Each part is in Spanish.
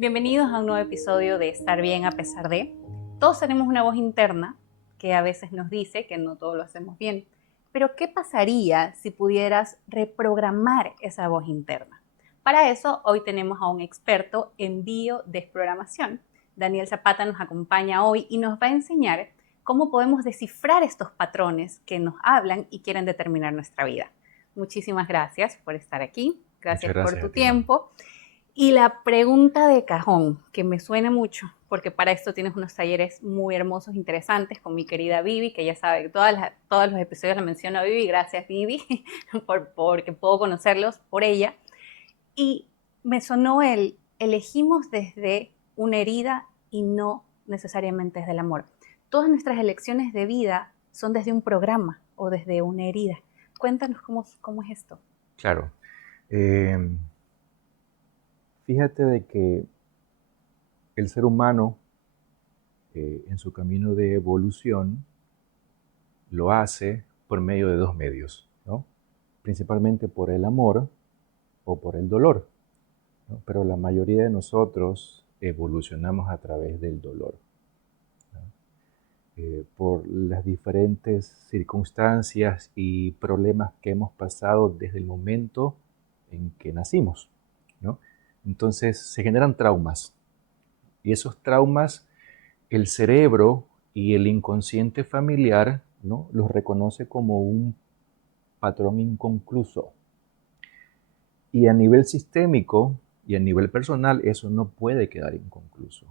Bienvenidos a un nuevo episodio de Estar bien a pesar de. Todos tenemos una voz interna que a veces nos dice que no todo lo hacemos bien. Pero ¿qué pasaría si pudieras reprogramar esa voz interna? Para eso hoy tenemos a un experto en biodesprogramación. Daniel Zapata nos acompaña hoy y nos va a enseñar cómo podemos descifrar estos patrones que nos hablan y quieren determinar nuestra vida. Muchísimas gracias por estar aquí. Muchas Gracias por gracias tu a ti, Manu. tiempo. Y la pregunta de cajón, que me suena mucho, porque para esto tienes unos talleres muy hermosos, interesantes, con mi querida Vivi, que ya sabe que todos los episodios la menciono a Vivi. Gracias, Vivi, porque puedo conocerlos por ella. Y me sonó elegimos desde una herida y no necesariamente desde el amor. Todas nuestras elecciones de vida son desde un programa o desde una herida. Cuéntanos cómo es esto. Claro. eh, Fíjate de que el ser humano, en su camino de evolución, lo hace por medio de dos medios, ¿no? Principalmente por el amor o por el dolor, ¿no? Pero la mayoría de nosotros evolucionamos a través del dolor, ¿no? Por las diferentes circunstancias y problemas que hemos pasado desde el momento en que nacimos, ¿no? Entonces se generan traumas, y esos traumas el cerebro y el inconsciente familiar, ¿no?, los reconoce como un patrón inconcluso. Y a nivel sistémico y a nivel personal eso no puede quedar inconcluso.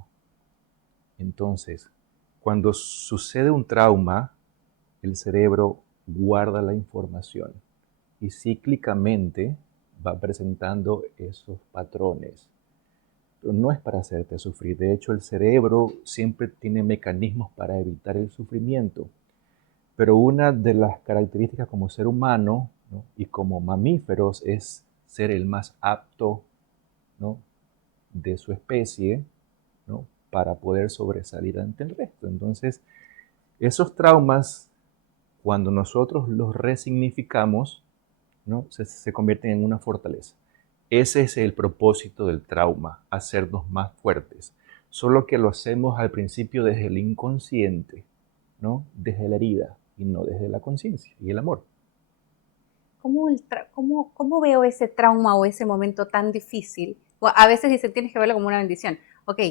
Entonces, cuando sucede un trauma, el cerebro guarda la información y cíclicamente va presentando esos patrones. Pero no es para hacerte sufrir. De hecho, el cerebro siempre tiene mecanismos para evitar el sufrimiento. Pero una de las características como ser humano, ¿no?, y como mamíferos es ser el más apto, ¿no?, de su especie, ¿no?, para poder sobresalir ante el resto. Entonces, esos traumas, cuando nosotros los resignificamos, ¿no?, se convierten en una fortaleza. Ese es el propósito del trauma, hacernos más fuertes. Solo que lo hacemos al principio desde el inconsciente, ¿no?, desde la herida, y no desde la conciencia y el amor. ¿Cómo veo ese trauma o ese momento tan difícil? O a veces dicen, tienes que verlo como una bendición. Ok,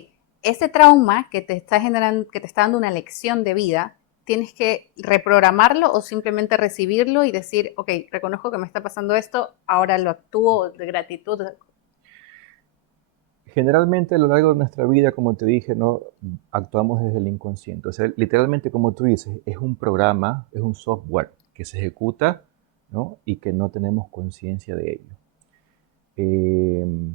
ese trauma que te está generando, que te está dando una lección de vida, ¿tienes que reprogramarlo o simplemente recibirlo y decir, ok, reconozco que me está pasando esto, ahora lo actúo de gratitud? Generalmente a lo largo de nuestra vida, como te dije, no actuamos desde el inconsciente. O sea, literalmente, como tú dices, es un programa, es un software que se ejecuta, ¿no?, y que no tenemos conciencia de ello. Eh,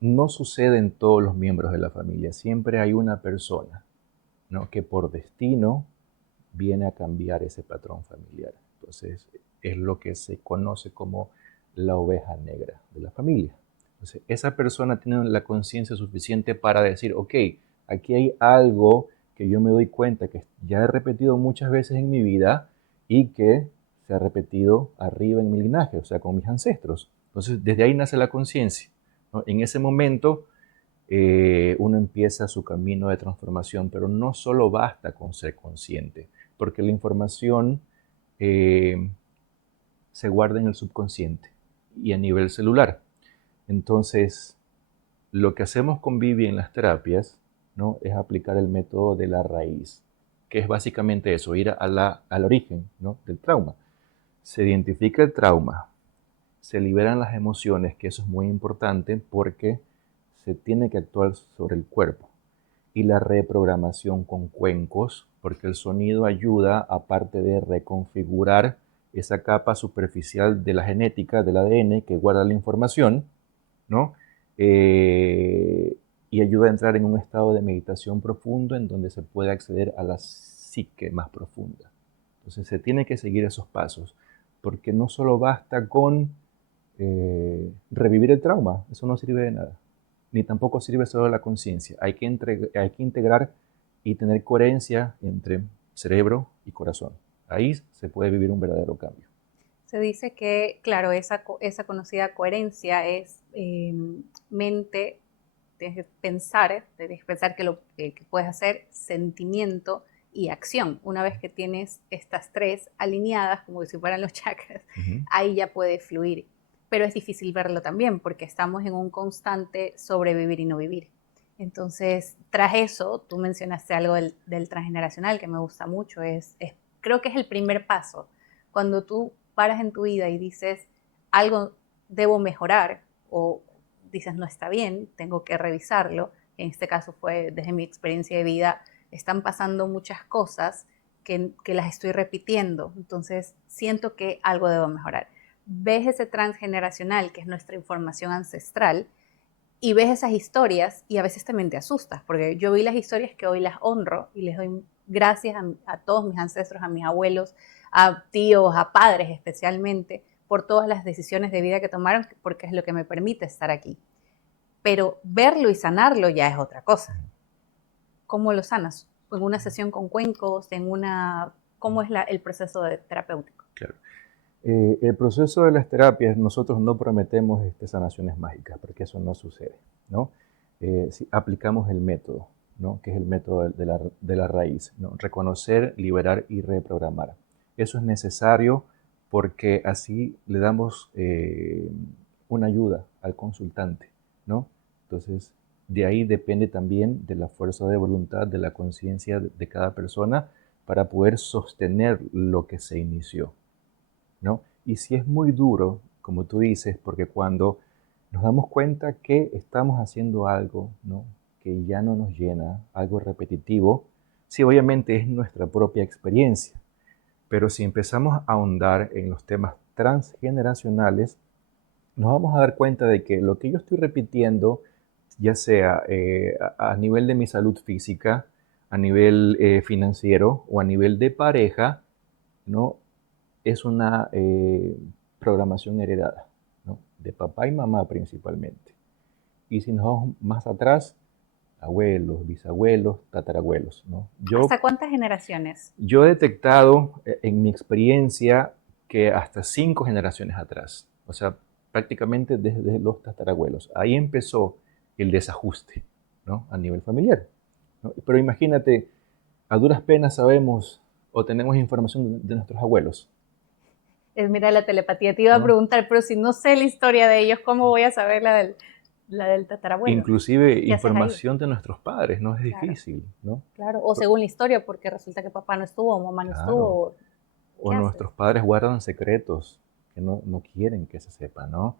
no sucede en todos los miembros de la familia. Siempre hay una persona, ¿no?, que por destino viene a cambiar ese patrón familiar. Entonces, es lo que se conoce como la oveja negra de la familia. Entonces, esa persona tiene la conciencia suficiente para decir, ok, aquí hay algo que yo me doy cuenta que ya he repetido muchas veces en mi vida y que se ha repetido arriba en mi linaje, o sea, con mis ancestros. Entonces, desde ahí nace la conciencia, ¿no? En ese momento, uno empieza su camino de transformación, pero no solo basta con ser consciente, porque la información eh, se guarda en el subconsciente y a nivel celular. Entonces, lo que hacemos con Vivi en las terapias, ¿no?, es aplicar el método de la raíz, que es básicamente eso, ir al origen, ¿no?, del trauma. Se identifica el trauma, se liberan las emociones, que eso es muy importante porque se tiene que actuar sobre el cuerpo. Y la reprogramación con cuencos, porque el sonido ayuda, aparte de reconfigurar esa capa superficial de la genética, del ADN, que guarda la información, ¿no? Y ayuda a entrar en un estado de meditación profundo en donde se puede acceder a la psique más profunda. Entonces se tiene que seguir esos pasos, porque no solo basta con revivir el trauma, eso no sirve de nada, ni tampoco sirve solo la conciencia. Hay que integrar y tener coherencia entre cerebro y corazón. Ahí se puede vivir un verdadero cambio. Se dice que, claro, esa conocida coherencia es mente, tienes que pensar que lo que puedes hacer, sentimiento y acción. Una vez que tienes estas tres alineadas, como si fueran los chakras, ahí ya puede fluir. Pero es difícil verlo también porque estamos en un constante sobrevivir y no vivir. Entonces, tras eso, tú mencionaste algo del transgeneracional que me gusta mucho. Creo que es el primer paso. Cuando tú paras en tu vida y dices, algo debo mejorar o dices no está bien, tengo que revisarlo. En este caso fue desde mi experiencia de vida, están pasando muchas cosas que las estoy repitiendo. Entonces, siento que algo debo mejorar. Ves ese transgeneracional, que es nuestra información ancestral, y ves esas historias y a veces también te asustas, porque yo vi las historias que hoy las honro y les doy gracias a todos mis ancestros, a mis abuelos, a tíos, a padres especialmente, por todas las decisiones de vida que tomaron, porque es lo que me permite estar aquí. Pero verlo y sanarlo ya es otra cosa. ¿Cómo lo sanas? ¿En una sesión con cuencos? ¿Cómo es el proceso terapéutico? Claro. El proceso de las terapias, nosotros no prometemos sanaciones mágicas, porque eso no sucede, ¿no? Si aplicamos el método, ¿no? Que es el método de la raíz, ¿no? Reconocer, liberar y reprogramar. Eso es necesario porque así le damos una ayuda al consultante, ¿no? Entonces, de ahí depende también de la fuerza de voluntad, de la conciencia de cada persona para poder sostener lo que se inició, ¿no? Y si es muy duro, como tú dices, porque cuando nos damos cuenta que estamos haciendo algo, ¿no? Que ya no nos llena, algo repetitivo, sí, obviamente es nuestra propia experiencia, pero si empezamos a ahondar en los temas transgeneracionales, nos vamos a dar cuenta de que lo que yo estoy repitiendo, ya sea a nivel de mi salud física, a nivel financiero o a nivel de pareja, ¿no? Es una programación heredada, ¿no? De papá y mamá principalmente. Y si nos vamos más atrás, abuelos, bisabuelos, tatarabuelos, ¿no? ¿Hasta cuántas generaciones? Yo he detectado en mi experiencia que hasta 5 generaciones atrás, o sea, prácticamente desde los tatarabuelos, ahí empezó el desajuste, ¿no? A nivel familiar, ¿no? Pero imagínate, a duras penas sabemos o tenemos información de nuestros abuelos, Mira, la telepatía te iba a ¿no? preguntar, pero si no sé la historia de ellos, ¿cómo voy a saber la del tatarabuelo? Inclusive ¿Qué haces ahí? información de nuestros padres, no es Claro, difícil, ¿no? claro. O según la historia, porque resulta que papá no estuvo, mamá no Claro. estuvo. O ¿Qué haces? nuestros padres guardan secretos que no quieren que se sepa, ¿no?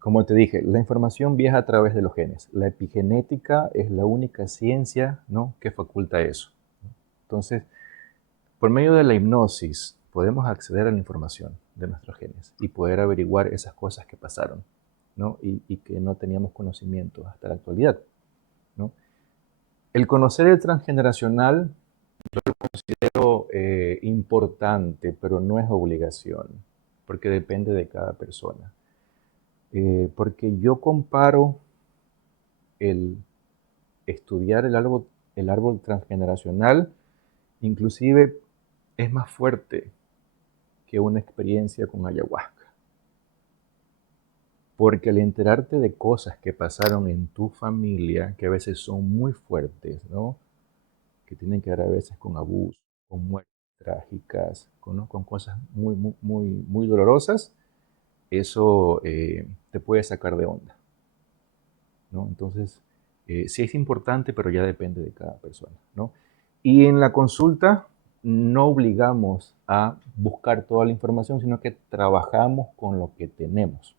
Como te dije, la información viaja a través de los genes. La epigenética es la única ciencia, ¿no? Que faculta eso. Entonces, por medio de la hipnosis, podemos acceder a la información de nuestros genes y poder averiguar esas cosas que pasaron, ¿no? Y que no teníamos conocimiento hasta la actualidad, ¿no? El conocer el transgeneracional considero importante, pero no es obligación, porque depende de cada persona. Porque yo comparo el estudiar el árbol transgeneracional, inclusive es más fuerte que una experiencia con ayahuasca. Porque al enterarte de cosas que pasaron en tu familia, que a veces son muy fuertes, ¿no? Que tienen que ver a veces con abuso, con muertes trágicas, ¿no? Con cosas muy, muy, muy, muy dolorosas, eso te puede sacar de onda, ¿no? Entonces, sí es importante, pero ya depende de cada persona, ¿no? Y en la consulta no obligamos a buscar toda la información, sino que trabajamos con lo que tenemos.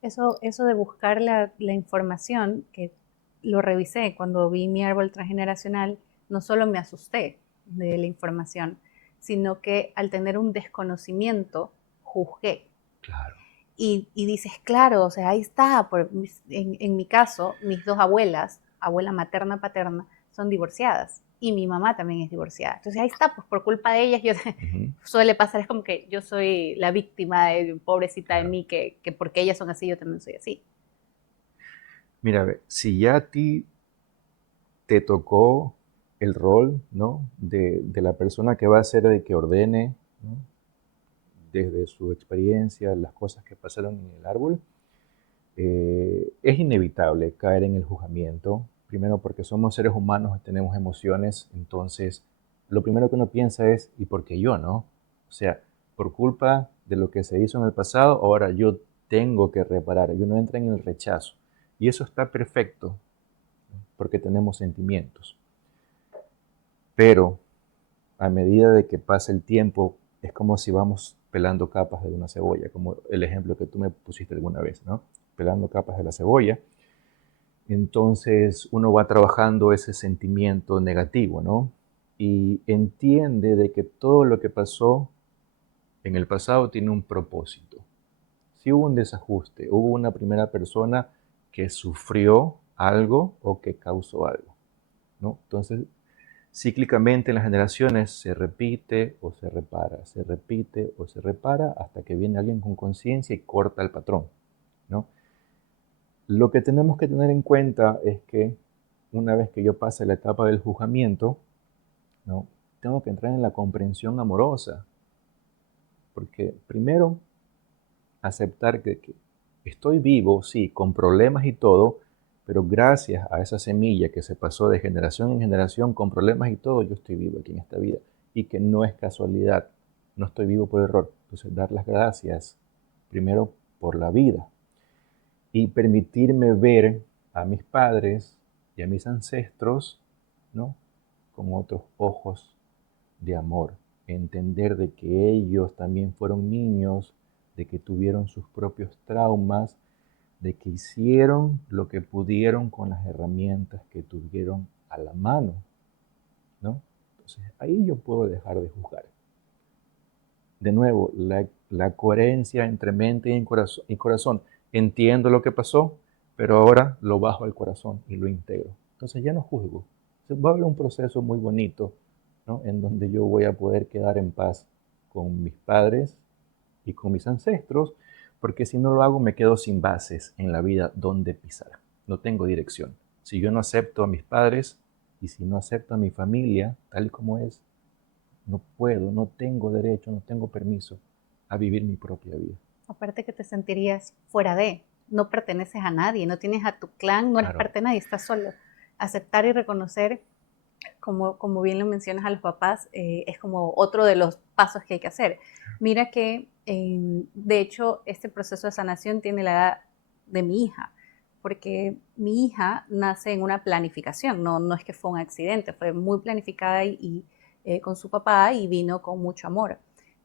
Eso de buscar la información, que lo revisé cuando vi mi árbol transgeneracional, no solo me asusté de la información, sino que al tener un desconocimiento, juzgué. Claro. Y dices, claro, o sea, ahí está. En mi caso, mis dos abuelas, abuela materna, paterna, son divorciadas. Y mi mamá también es divorciada. Entonces ahí está, pues por culpa de ellas, suele pasar, es como que yo soy la víctima, pobrecita de Claro. mí, que porque ellas son así, yo también soy así. Mira, a ver, si ya a ti te tocó el rol, ¿no? De la persona que va a ser de que ordene, ¿no? Desde su experiencia, las cosas que pasaron en el árbol, Es inevitable caer en el juzgamiento, primero porque somos seres humanos y tenemos emociones, entonces lo primero que uno piensa es, ¿y por qué yo no? O sea, por culpa de lo que se hizo en el pasado, ahora yo tengo que reparar, y uno entra en el rechazo. Y eso está perfecto, porque tenemos sentimientos. Pero a medida de que pasa el tiempo, es como si vamos pelando capas de una cebolla, como el ejemplo que tú me pusiste alguna vez, ¿no? Pelando capas de la cebolla. Entonces uno va trabajando ese sentimiento negativo, ¿no? Y entiende de que todo lo que pasó en el pasado tiene un propósito. Si hubo un desajuste, hubo una primera persona que sufrió algo o que causó algo, ¿no? Entonces, cíclicamente en las generaciones se repite o se repara, se repite o se repara hasta que viene alguien con conciencia y corta el patrón, ¿no? Lo que tenemos que tener en cuenta es que una vez que yo pase la etapa del juzgamiento, ¿no? Tengo que entrar en la comprensión amorosa, porque primero aceptar que estoy vivo, sí, con problemas y todo, pero gracias a esa semilla que se pasó de generación en generación con problemas y todo, yo estoy vivo aquí en esta vida y que no es casualidad, no estoy vivo por error. Entonces, dar las gracias primero por la vida y permitirme ver a mis padres y a mis ancestros, ¿no? Con otros ojos de amor, entender de que ellos también fueron niños, de que tuvieron sus propios traumas, de que hicieron lo que pudieron con las herramientas que tuvieron a la mano, ¿no? Entonces ahí yo puedo dejar de juzgar. De nuevo, la coherencia entre mente y corazón. Entiendo lo que pasó, pero ahora lo bajo al corazón y lo integro. Entonces ya no juzgo. Entonces va a haber un proceso muy bonito, ¿no? En donde yo voy a poder quedar en paz con mis padres y con mis ancestros, porque si no lo hago me quedo sin bases en la vida donde pisar. No tengo dirección. Si yo no acepto a mis padres y si no acepto a mi familia tal como es, no puedo, no tengo derecho, no tengo permiso a vivir mi propia vida. Aparte que te sentirías fuera de, no perteneces a nadie, no tienes a tu clan, no eres Claro, parte de nadie, estás solo. Aceptar y reconocer, como bien lo mencionas a los papás, es como otro de los pasos que hay que hacer. Mira que, de hecho, este proceso de sanación tiene la edad de mi hija, porque mi hija nace en una planificación, no es que fue un accidente, fue muy planificada con su papá y vino con mucho amor.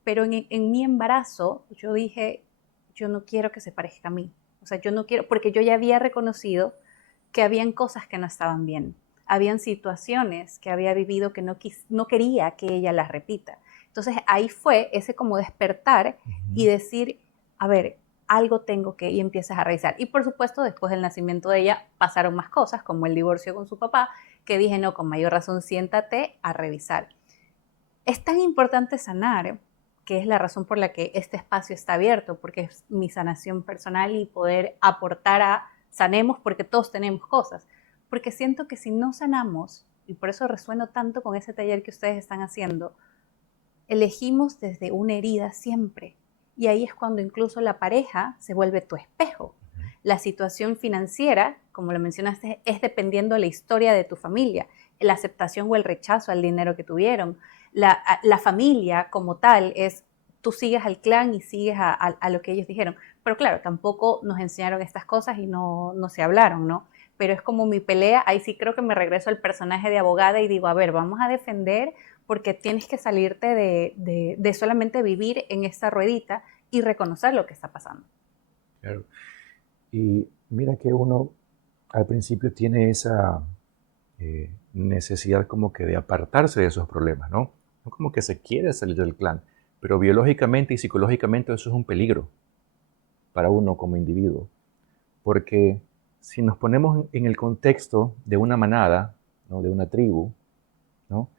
Pero en mi embarazo yo dije, yo no quiero que se parezca a mí. O sea, yo no quiero, porque yo ya había reconocido que habían cosas que no estaban bien. Habían situaciones que había vivido que no quería que ella las repita. Entonces ahí fue ese como despertar y decir, a ver, algo tengo que, y empiezas a revisar. Y por supuesto, después del nacimiento de ella pasaron más cosas, como el divorcio con su papá, que dije, no, con mayor razón, siéntate a revisar. Es tan importante sanar, que es la razón por la que este espacio está abierto, porque es mi sanación personal y poder aportar a sanemos porque todos tenemos cosas. Porque siento que si no sanamos, y por eso resueno tanto con ese taller que ustedes están haciendo, elegimos desde una herida siempre. Y ahí es cuando incluso la pareja se vuelve tu espejo. La situación financiera, como lo mencionaste, es dependiendo de la historia de tu familia, la aceptación o el rechazo al dinero que tuvieron. La familia como tal es, tú sigues al clan y sigues a lo que ellos dijeron. Pero claro, tampoco nos enseñaron estas cosas y no se hablaron, ¿no? Pero es como mi pelea, ahí sí creo que me regreso al personaje de abogada y digo, a ver, vamos a defender porque tienes que salirte de solamente vivir en esta ruedita y reconocer lo que está pasando. claro. Y mira que uno al principio tiene esa necesidad como que de apartarse de esos problemas, ¿no? No como que se quiere salir del clan, pero biológicamente y psicológicamente eso es un peligro para uno como individuo, porque si nos ponemos en el contexto de una manada, ¿no? De una tribu, ¿no?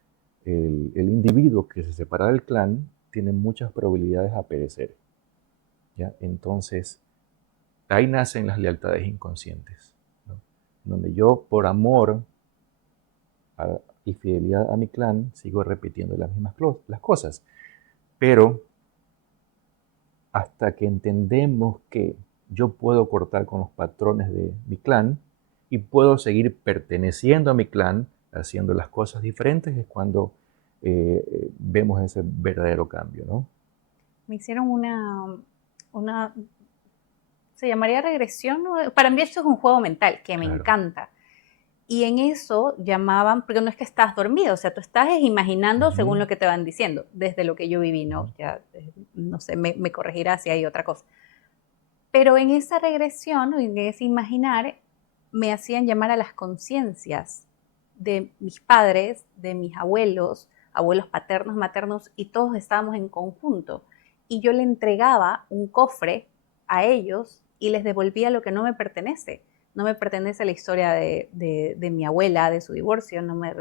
El individuo que se separa del clan tiene muchas probabilidades a perecer, ¿ya? Entonces, ahí nacen las lealtades inconscientes, ¿no? Donde yo, por amor y fidelidad a mi clan, sigo repitiendo las mismas las cosas. Pero hasta que entendemos que yo puedo cortar con los patrones de mi clan y puedo seguir perteneciendo a mi clan, haciendo las cosas diferentes, es cuando vemos ese verdadero cambio, ¿no? Me hicieron una, se llamaría regresión, ¿no? Para mí esto es un juego mental que me Claro. encanta. Y en eso llamaban, porque no es que estás dormido, o sea, tú estás imaginando según Ujú, lo que te van diciendo, desde lo que yo viví, ujú, ¿no? Ya, no sé, me corregirá si hay otra cosa. Pero en esa regresión, en ese imaginar, me hacían llamar a las conciencias de mis padres, de mis abuelos, abuelos paternos, maternos, y todos estábamos en conjunto. Y yo le entregaba un cofre a ellos y les devolvía lo que no me pertenece. No me pertenece la historia de mi abuela, de su divorcio, no me,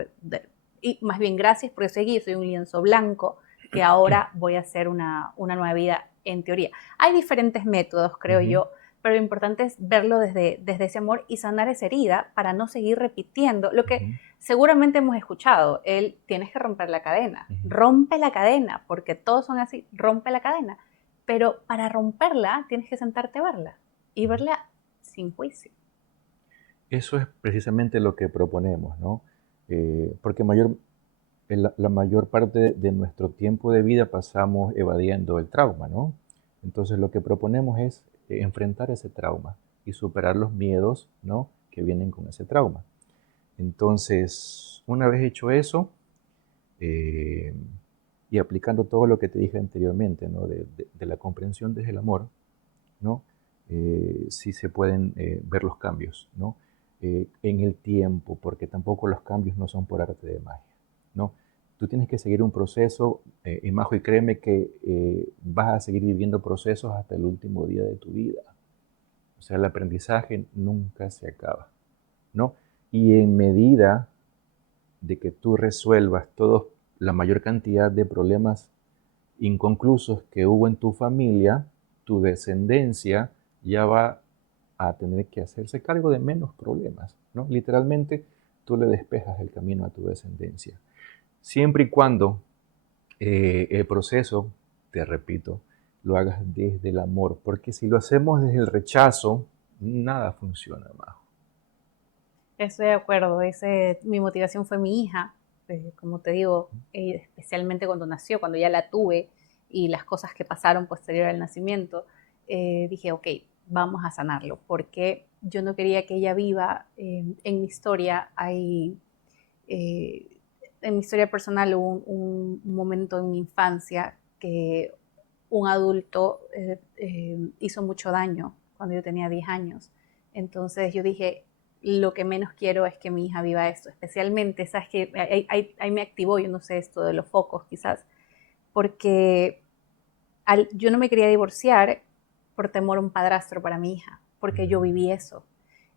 y más bien gracias porque soy aquí, yo soy un lienzo blanco que ahora voy a hacer una nueva vida en teoría. Hay diferentes métodos, creo ujú, yo, pero lo importante es verlo desde ese amor y sanar esa herida para no seguir repitiendo lo que ujú, seguramente hemos escuchado, el tienes que ujú. rompe la cadena, porque todos son así, rompe la cadena, pero para romperla tienes que sentarte a verla y verla sin juicio. Eso es precisamente lo que proponemos, ¿no? Porque la mayor parte de nuestro tiempo de vida pasamos evadiendo el trauma, ¿no? Entonces lo que proponemos es enfrentar ese trauma y superar los miedos, ¿no? Que vienen con ese trauma. Entonces, una vez hecho eso, eh, y aplicando todo lo que te dije anteriormente, ¿no? De la comprensión desde el amor, ¿no? Sí se pueden ver los cambios, ¿no? En el tiempo, porque tampoco los cambios no son por arte de magia, ¿no? Tú tienes que seguir un proceso, y Majo, y créeme que vas a seguir viviendo procesos hasta el último día de tu vida. O sea, el aprendizaje nunca se acaba, ¿no? Y en medida de que tú resuelvas la mayor cantidad de problemas inconclusos que hubo en tu familia, tu descendencia ya va a tener que hacerse cargo de menos problemas, ¿no? Literalmente, tú le despejas el camino a tu descendencia. Siempre y cuando el proceso, te repito, lo hagas desde el amor, porque si lo hacemos desde el rechazo, nada funciona, Majo. Estoy de acuerdo, mi motivación fue mi hija, como te digo, especialmente cuando nació, cuando ya la tuve y las cosas que pasaron posterior al nacimiento, dije, ok, vamos a sanarlo, porque yo no quería que ella viva. En mi historia eh, en mi historia personal hubo un momento en mi infancia que un adulto hizo mucho daño cuando yo tenía 10 años. Entonces yo dije, lo que menos quiero es que mi hija viva esto, especialmente, ¿sabes? Que ahí me activó, yo no sé, esto de los focos quizás, porque yo no me quería divorciar por temor a un padrastro para mi hija, porque yo viví eso.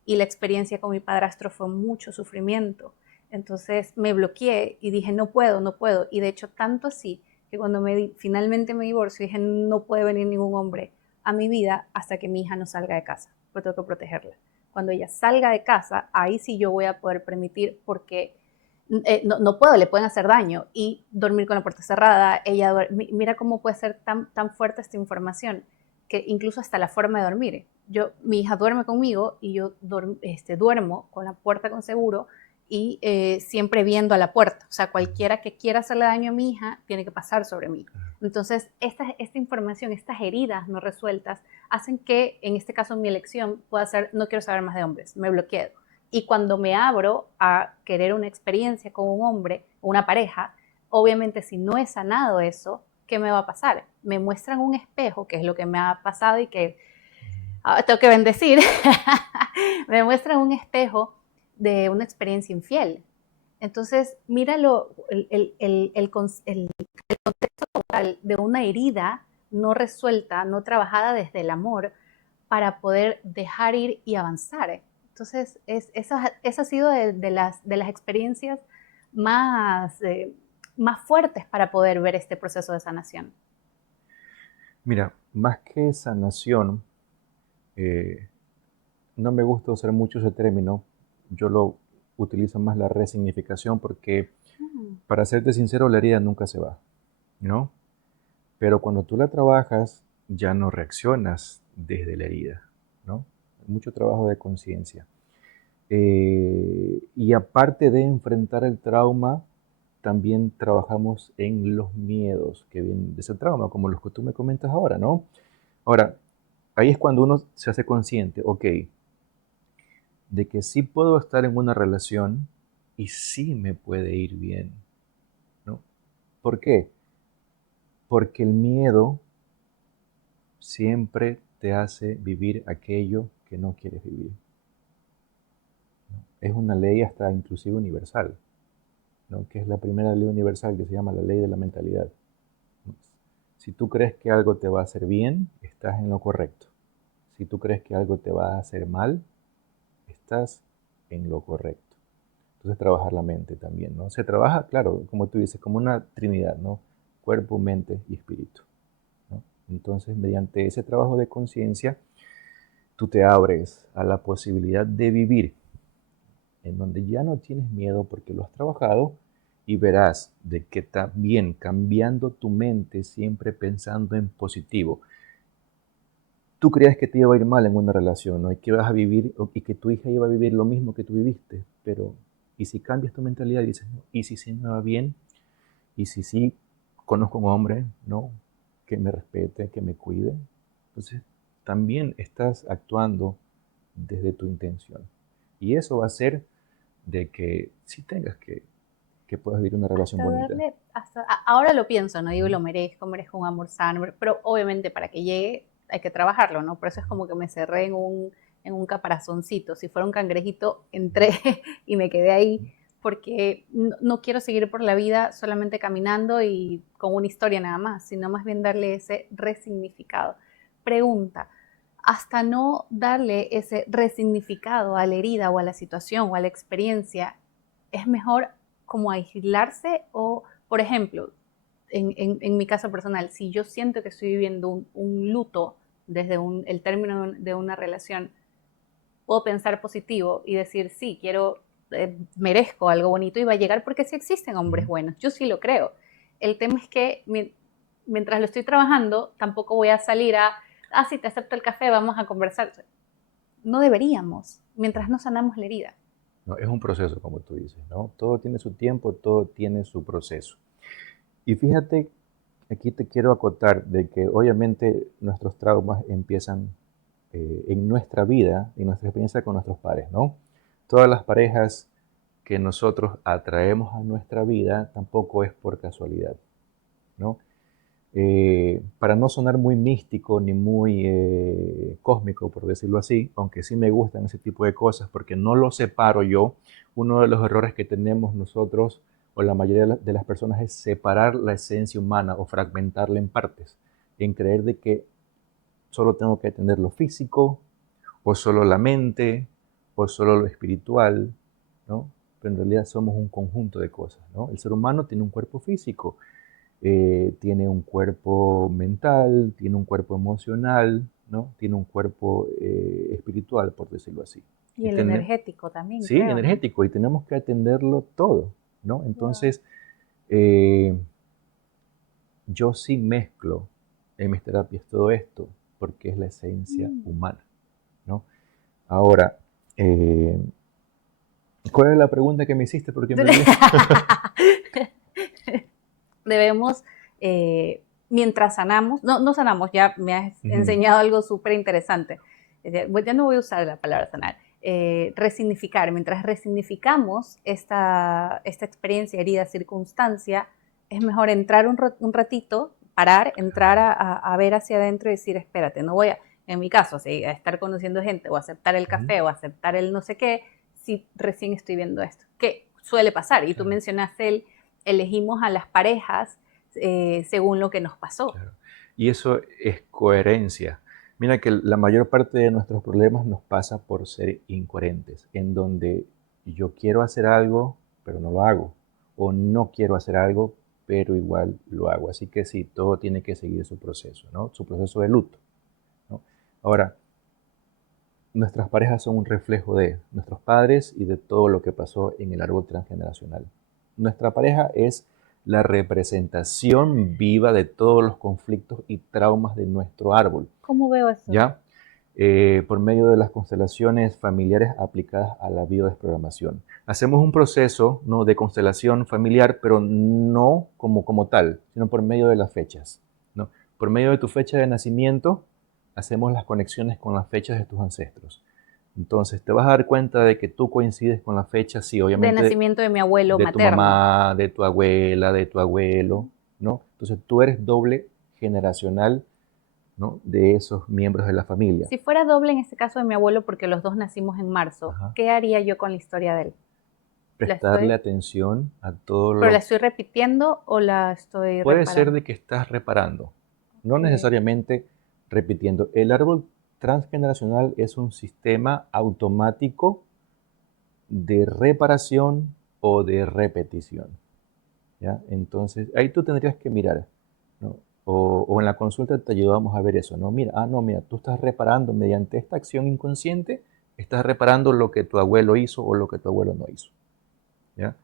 Y la experiencia con mi padrastro fue mucho sufrimiento. Entonces me bloqueé y dije, no puedo, no puedo. Y de hecho, tanto así que cuando finalmente me divorcio, dije, no puede venir ningún hombre a mi vida hasta que mi hija no salga de casa, porque tengo que protegerla. Cuando ella salga de casa, ahí sí yo voy a poder permitir, porque no puedo, le pueden hacer daño y dormir con la puerta cerrada. Mira cómo puede ser tan fuerte esta información, que incluso hasta la forma de dormir. Mi hija duerme conmigo y yo duermo con la puerta con seguro y siempre viendo a la puerta. O sea, cualquiera que quiera hacerle daño a mi hija tiene que pasar sobre mí. Entonces, esta información, estas heridas no resueltas, hacen que, en este caso, mi elección pueda ser, no quiero saber más de hombres, me bloqueo. Y cuando me abro a querer una experiencia con un hombre, una pareja, obviamente si no he sanado eso, ¿qué me va a pasar? Me muestran un espejo, que es lo que me ha pasado y que tengo que bendecir, me muestran un espejo de una experiencia infiel. Entonces, míralo, el contexto total de una herida no resuelta, no trabajada desde el amor, para poder dejar ir y avanzar. Entonces, esa ha sido de las experiencias más, más fuertes para poder ver este proceso de sanación. Mira, más que sanación, eh, no me gusta usar mucho ese término, yo lo utilizo más la resignificación porque, Mm. para serte sincero, la herida nunca se va, ¿no? Pero cuando tú la trabajas, ya no reaccionas desde la herida. ¿no? Mucho trabajo de conciencia. Y aparte de enfrentar el trauma, también trabajamos en los miedos que vienen de ese trauma, como los que tú me comentas ahora, ¿no? Ahora, ahí es cuando uno se hace consciente, ok, de que sí puedo estar en una relación y sí me puede ir bien, ¿no? ¿Por qué? Porque el miedo siempre te hace vivir aquello que no quieres vivir, ¿no? Es una ley hasta inclusive universal, ¿no? Que es la primera ley universal que se llama la ley de la mentalidad, ¿no? Si tú crees que algo te va a hacer bien, estás en lo correcto. Si tú crees que algo te va a hacer mal, estás en lo correcto. Entonces trabajar la mente también, ¿no? Se trabaja, claro, como tú dices, como una trinidad, ¿no? Cuerpo, mente y espíritu, ¿no? Entonces, mediante ese trabajo de conciencia, tú te abres a la posibilidad de vivir en donde ya no tienes miedo porque lo has trabajado y verás de que también cambiando tu mente, siempre pensando en positivo. Tú creías que te iba a ir mal en una relación, ¿no? Y que vas a vivir, y que tu hija iba a vivir lo mismo que tú viviste, pero ¿y si cambias tu mentalidad y dices, no, y si sí me va bien? ¿Y si sí conozco a un hombre, ¿no? Que me respete, que me cuide? Entonces, también estás actuando desde tu intención. Y eso va a hacer de que sí tengas que puedas vivir una relación Hasta bonita. darle, ahora lo pienso, no digo Ujú. lo merezco un amor sano, pero obviamente para que llegue hay que trabajarlo, ¿no? Por eso es como que me cerré en un caparazoncito. Si fuera un cangrejito, entré y me quedé ahí porque no quiero seguir por la vida solamente caminando y con una historia nada más, sino más bien darle ese resignificado. Pregunta, hasta no darle ese resignificado a la herida o a la situación o a la experiencia, es mejor como aislarse o, por ejemplo, en mi caso personal, si yo siento que estoy viviendo un luto desde el término de una relación, puedo pensar positivo y decir, sí, merezco algo bonito y va a llegar porque sí existen hombres buenos, yo sí lo creo. El tema es que mientras lo estoy trabajando, tampoco voy a salir sí, te acepto el café, vamos a conversar. No deberíamos, mientras no sanamos la herida. No, es un proceso, como tú dices, ¿no? Todo tiene su tiempo, todo tiene su proceso. Y fíjate, aquí te quiero acotar de que obviamente nuestros traumas empiezan en nuestra vida, en nuestra experiencia con nuestros padres, ¿no? Todas las parejas que nosotros atraemos a nuestra vida tampoco es por casualidad, ¿no? Para no sonar muy místico ni muy cósmico, por decirlo así, aunque sí me gustan ese tipo de cosas, porque no lo separo yo, uno de los errores que tenemos nosotros o la mayoría de las personas es separar la esencia humana o fragmentarla en partes, en creer de que solo tengo que atender lo físico, o solo la mente, o solo lo espiritual, ¿no? Pero en realidad somos un conjunto de cosas, ¿no? El ser humano tiene un cuerpo físico, tiene un cuerpo mental, tiene un cuerpo emocional, ¿no? Tiene un cuerpo espiritual, por decirlo así. Y el energético también, Sí, creo, ¿no? energético, y tenemos que atenderlo todo, ¿no? Wow. Entonces, yo sí mezclo en mis terapias todo esto, porque es la esencia humana, ¿no? Ahora, eh, ¿cuál es la pregunta que me hiciste? Porque me olvidé. Debemos, mientras sanamos, no sanamos, ya me has Ujú. enseñado algo súper interesante. Ya no voy a usar la palabra sanar. Resignificar. Mientras resignificamos esta experiencia, herida, circunstancia, es mejor entrar un ratito, parar, entrar a ver hacia adentro y decir, espérate, no voy en mi caso, a estar conociendo gente o aceptar el Ujú. café o aceptar el no sé qué, si recién estoy viendo esto. ¿Qué suele pasar? Y tú Claro, mencionaste elegimos a las parejas según lo que nos pasó. claro. Y eso es coherencia. Mira que la mayor parte de nuestros problemas nos pasa por ser incoherentes, en donde yo quiero hacer algo, pero no lo hago, o no quiero hacer algo, pero igual lo hago. Así que sí, todo tiene que seguir su proceso, ¿no? Su proceso de luto, ¿no? Ahora, nuestras parejas son un reflejo de nuestros padres y de todo lo que pasó en el árbol transgeneracional. Nuestra pareja es la representación viva de todos los conflictos y traumas de nuestro árbol, ¿Cómo veo eso? ¿ya? por medio de las constelaciones familiares aplicadas a la biodesprogramación. Hacemos un proceso, ¿no?, de constelación familiar, pero no como tal, sino por medio de las fechas, ¿no? Por medio de tu fecha de nacimiento, hacemos las conexiones con las fechas de tus ancestros. Entonces, te vas a dar cuenta de que tú coincides con la fecha, sí, De obviamente, nacimiento de mi abuelo de tu materno. mamá, de tu abuela, de tu abuelo, ¿no? Entonces, tú eres doble generacional, ¿no?, de esos miembros de la familia. Si fuera doble en este caso de mi abuelo, porque los dos nacimos en marzo, Ajá. ¿qué haría yo con la historia de él? ¿La Prestarle estoy, atención a todo pero la lo... estoy repitiendo o la estoy Puede ser reparando? de que estás reparando, no Ok. necesariamente repitiendo. El árbol transgeneracional es un sistema automático de reparación o de repetición, ¿ya? Entonces, ahí tú tendrías que mirar, ¿no? O en la consulta te ayudamos a ver eso, ¿no? Mira, no, mira, tú estás reparando mediante esta acción inconsciente, estás reparando lo que tu abuelo hizo o lo que tu abuelo no hizo, ¿ya?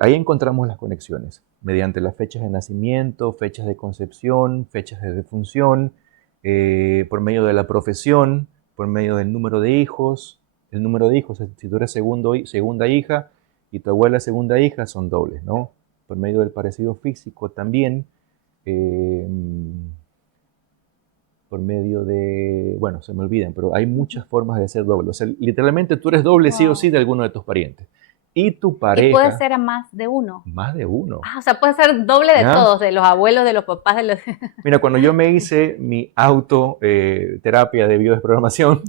Ahí encontramos las conexiones, mediante las fechas de nacimiento, fechas de concepción, fechas de defunción, por medio de la profesión, por medio del número de hijos. El número de hijos, si tú eres segunda hija y tu abuela es segunda hija, son dobles, ¿no? Por medio del parecido físico también, eh, por medio de, bueno, se me olvidan, pero hay muchas formas de ser doble. O sea, literalmente tú eres doble sí o sí Wow. de alguno de tus parientes. Y tu Y puede pareja, ser a más de uno. más de uno, Ah, o sea, puede ser doble de ¿ya? todos, de los abuelos, de los papás, de los... Mira, cuando yo me hice mi terapia de biodesprogramación,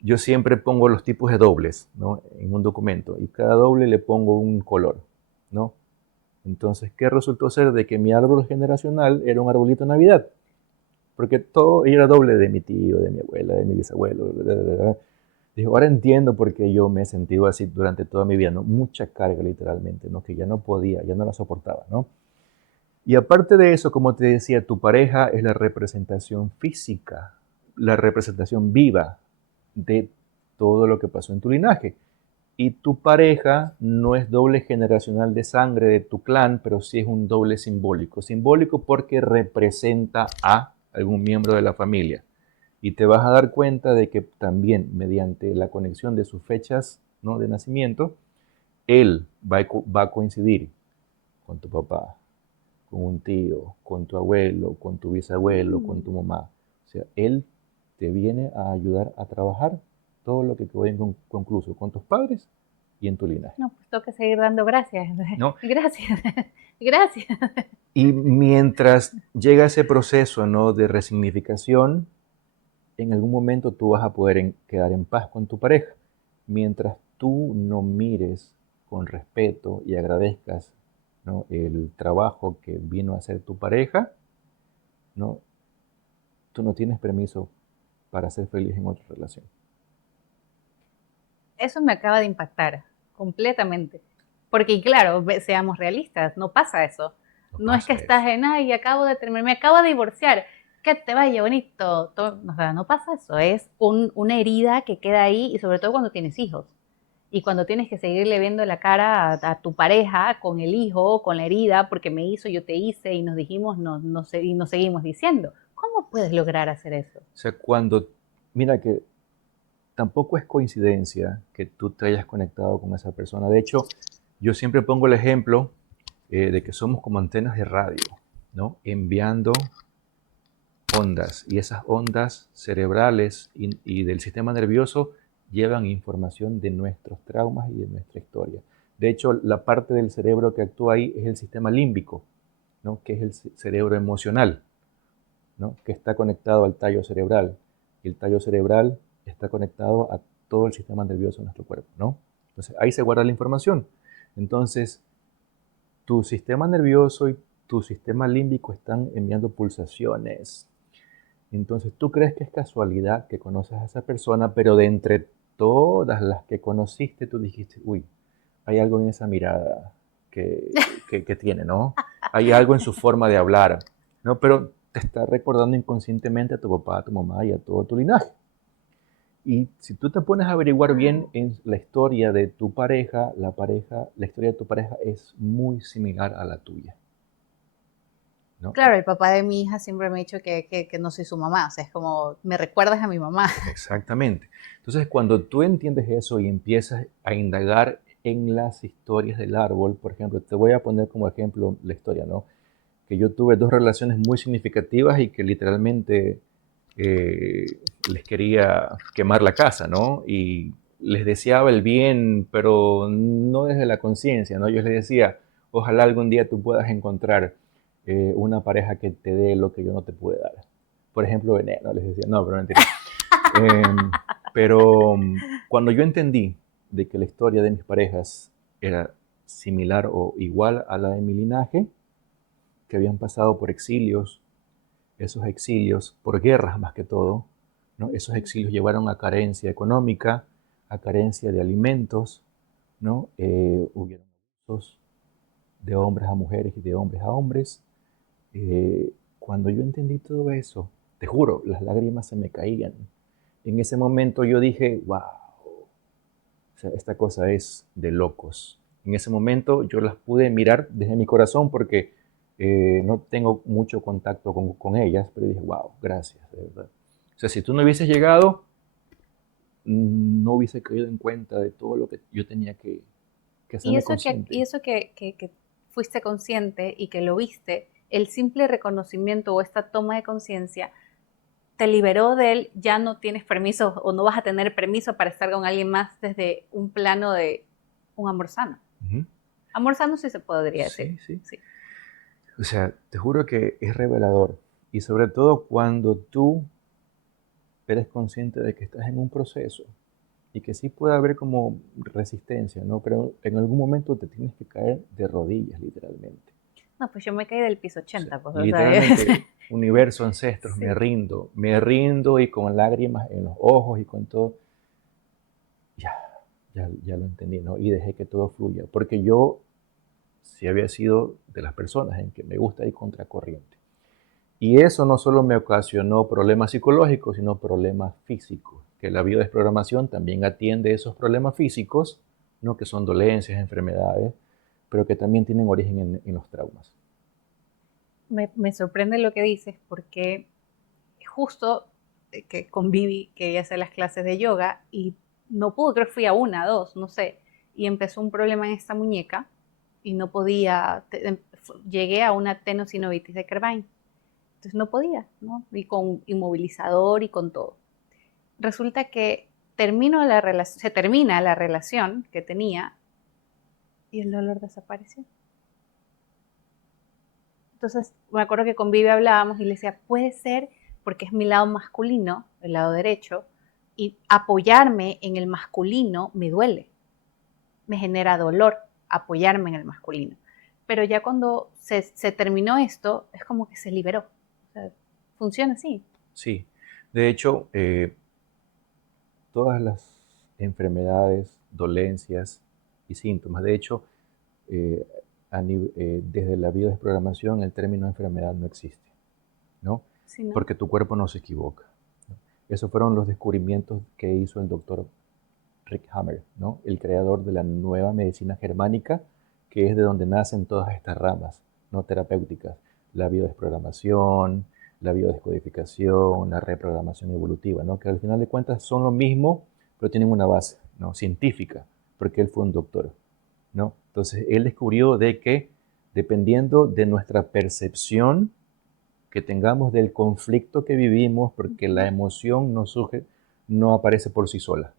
yo siempre pongo los tipos de dobles, ¿no?, en un documento, y cada doble le pongo un color, ¿no? Entonces, ¿qué resultó ser? De que mi árbol generacional era un arbolito de Navidad, porque todo era doble de mi tío, de mi abuela, de mi bisabuelo. Digo, ahora entiendo por qué yo me he sentido así durante toda mi vida, ¿no? Mucha carga, literalmente, ¿no? Que ya no podía, ya no la soportaba, ¿no? Y aparte de eso, como te decía, tu pareja es la representación física, la representación viva de todo lo que pasó en tu linaje. Y tu pareja no es doble generacional de sangre de tu clan, pero sí es un doble simbólico. Simbólico porque representa a algún miembro de la familia. Y te vas a dar cuenta de que también mediante la conexión de sus fechas, ¿no?, de nacimiento, él va a coincidir con tu papá, con un tío, con tu abuelo, con tu bisabuelo, con tu mamá. O sea, él te viene a ayudar a trabajar todo lo que quedó inconcluso con tus padres y en tu linaje, No, pues tengo que seguir dando gracias. ¿no? Gracias, gracias. Y mientras llega ese proceso, ¿no?, de resignificación, en algún momento tú vas a poder quedar en paz con tu pareja. Mientras tú no mires con respeto y agradezcas, ¿no?, el trabajo que vino a hacer tu pareja, ¿no?, tú no tienes permiso para ser feliz en otra relación. Eso me acaba de impactar completamente. Porque, claro, seamos realistas, no pasa eso. No No es que pasa estás eso. en, ay, acabo de terminar, me acabo de divorciar, que te vaya bonito. O sea, no pasa eso. Es una herida que queda ahí y sobre todo cuando tienes hijos. Y cuando tienes que seguirle viendo la cara a tu pareja con el hijo, con la herida, porque me hizo, yo te hice y nos dijimos y nos seguimos diciendo. ¿Cómo puedes lograr hacer eso? O sea, cuando, mira que tampoco es coincidencia que tú te hayas conectado con esa persona. De hecho, yo siempre pongo el ejemplo de que somos como antenas de radio, ¿no?, enviando ondas, y esas ondas cerebrales y del sistema nervioso llevan información de nuestros traumas y de nuestra historia. De hecho, la parte del cerebro que actúa ahí es el sistema límbico, ¿no?, que es el cerebro emocional, ¿no?, que está conectado al tallo cerebral. Y el tallo cerebral está conectado a todo el sistema nervioso de nuestro cuerpo, ¿no? Entonces, ahí se guarda la información. Entonces, tu sistema nervioso y tu sistema límbico están enviando pulsaciones. Entonces, tú crees que es casualidad que conoces a esa persona, pero de entre todas las que conociste, tú dijiste, uy, hay algo en esa mirada que tiene, ¿no? Hay algo en su forma de hablar, ¿no? Pero te está recordando inconscientemente a tu papá, a tu mamá y a todo tu linaje. Y si tú te pones a averiguar bien Wow. en la historia de tu pareja, la historia de tu pareja es muy similar a la tuya. ¿no? Claro, el papá de mi hija siempre me ha dicho que no soy su mamá, o sea, es como, me recuerdas a mi mamá. Exactamente. Entonces, cuando tú entiendes eso y empiezas a indagar en las historias del árbol, por ejemplo, te voy a poner como ejemplo la historia, ¿no? Que yo tuve dos relaciones muy significativas y que literalmente eh, les quería quemar la casa, ¿no? Y les deseaba el bien, pero no desde la conciencia, ¿no? Yo les decía, ojalá algún día tú puedas encontrar una pareja que te dé lo que yo no te pude dar. Por ejemplo, veneno, les decía, no, pero mentira. Pero cuando yo entendí de que la historia de mis parejas era similar o igual a la de mi linaje, que habían pasado por exilios, esos exilios, por guerras más que todo, ¿no? Esos exilios llevaron a carencia económica, a carencia de alimentos, ¿no? Hubieron abusos de hombres a mujeres y de hombres a hombres. Cuando yo entendí todo eso, te juro, las lágrimas se me caían. En ese momento yo dije, wow, o sea, esta cosa es de locos. En ese momento yo las pude mirar desde mi corazón porque no tengo mucho contacto con ellas, pero dije, wow, gracias, de verdad. O sea, si tú no hubieses llegado, no hubiese caído en cuenta de todo lo que yo tenía que Y hacerme eso consciente. que fuiste consciente y que lo viste, el simple reconocimiento o esta toma de conciencia te liberó de él, ya no tienes permiso o no vas a tener permiso para estar con alguien más desde un plano de un amor sano. Ujú. Amor sano sí se podría decir. Sí, sí. Sí. O sea, te juro que es revelador. Y sobre todo cuando tú eres consciente de que estás en un proceso y que sí puede haber como resistencia, ¿no? Pero en algún momento te tienes que caer de rodillas, literalmente. No, pues yo me caí del piso O sea, 80, pues, o sea, literalmente, universo, ancestros, sí. me rindo y con lágrimas en los ojos y con todo, ya, ya lo entendí, ¿no? Y dejé que todo fluya, porque yo sí había sido de las personas en que me gusta ir contracorriente. Y eso no solo me ocasionó problemas psicológicos, sino problemas físicos, que la biodesprogramación también atiende esos problemas físicos, ¿no? Que son dolencias, enfermedades, pero que también tienen origen en los traumas. Me sorprende lo que dices porque justo que conviví, quería hacer las clases de yoga y no pude, creo que fui a una, dos, no sé, y empezó un problema en esta muñeca y no podía, llegué a una tenosinovitis de Kerbein, entonces no podía, ¿no? Y con inmovilizador y con todo. Resulta que se termina la relación que tenía y el dolor desapareció. Entonces me acuerdo que con Vivi hablábamos y le decía, puede ser porque es mi lado masculino, el lado derecho, y apoyarme en el masculino me duele, me genera dolor apoyarme en el masculino. Pero ya cuando se terminó esto, es como que se liberó. O sea, funciona así. Sí, de hecho, todas las enfermedades, dolencias y síntomas, de hecho, eh, desde la biodesprogramación el término enfermedad no existe, ¿no? ¿Sí, no? Porque tu cuerpo no se equivoca, ¿no? Esos fueron los descubrimientos que hizo el doctor Rick Hammer, ¿no? El creador de la nueva medicina germánica, que es de donde nacen todas estas ramas no terapéuticas, la biodesprogramación, la biodescodificación, la reprogramación evolutiva, ¿no? Que al final de cuentas son lo mismo, pero tienen una base, ¿no? Científica, porque él fue un doctor, ¿no? Entonces él descubrió de que dependiendo de nuestra percepción que tengamos del conflicto que vivimos, porque la emoción no surge, no aparece por sí sola.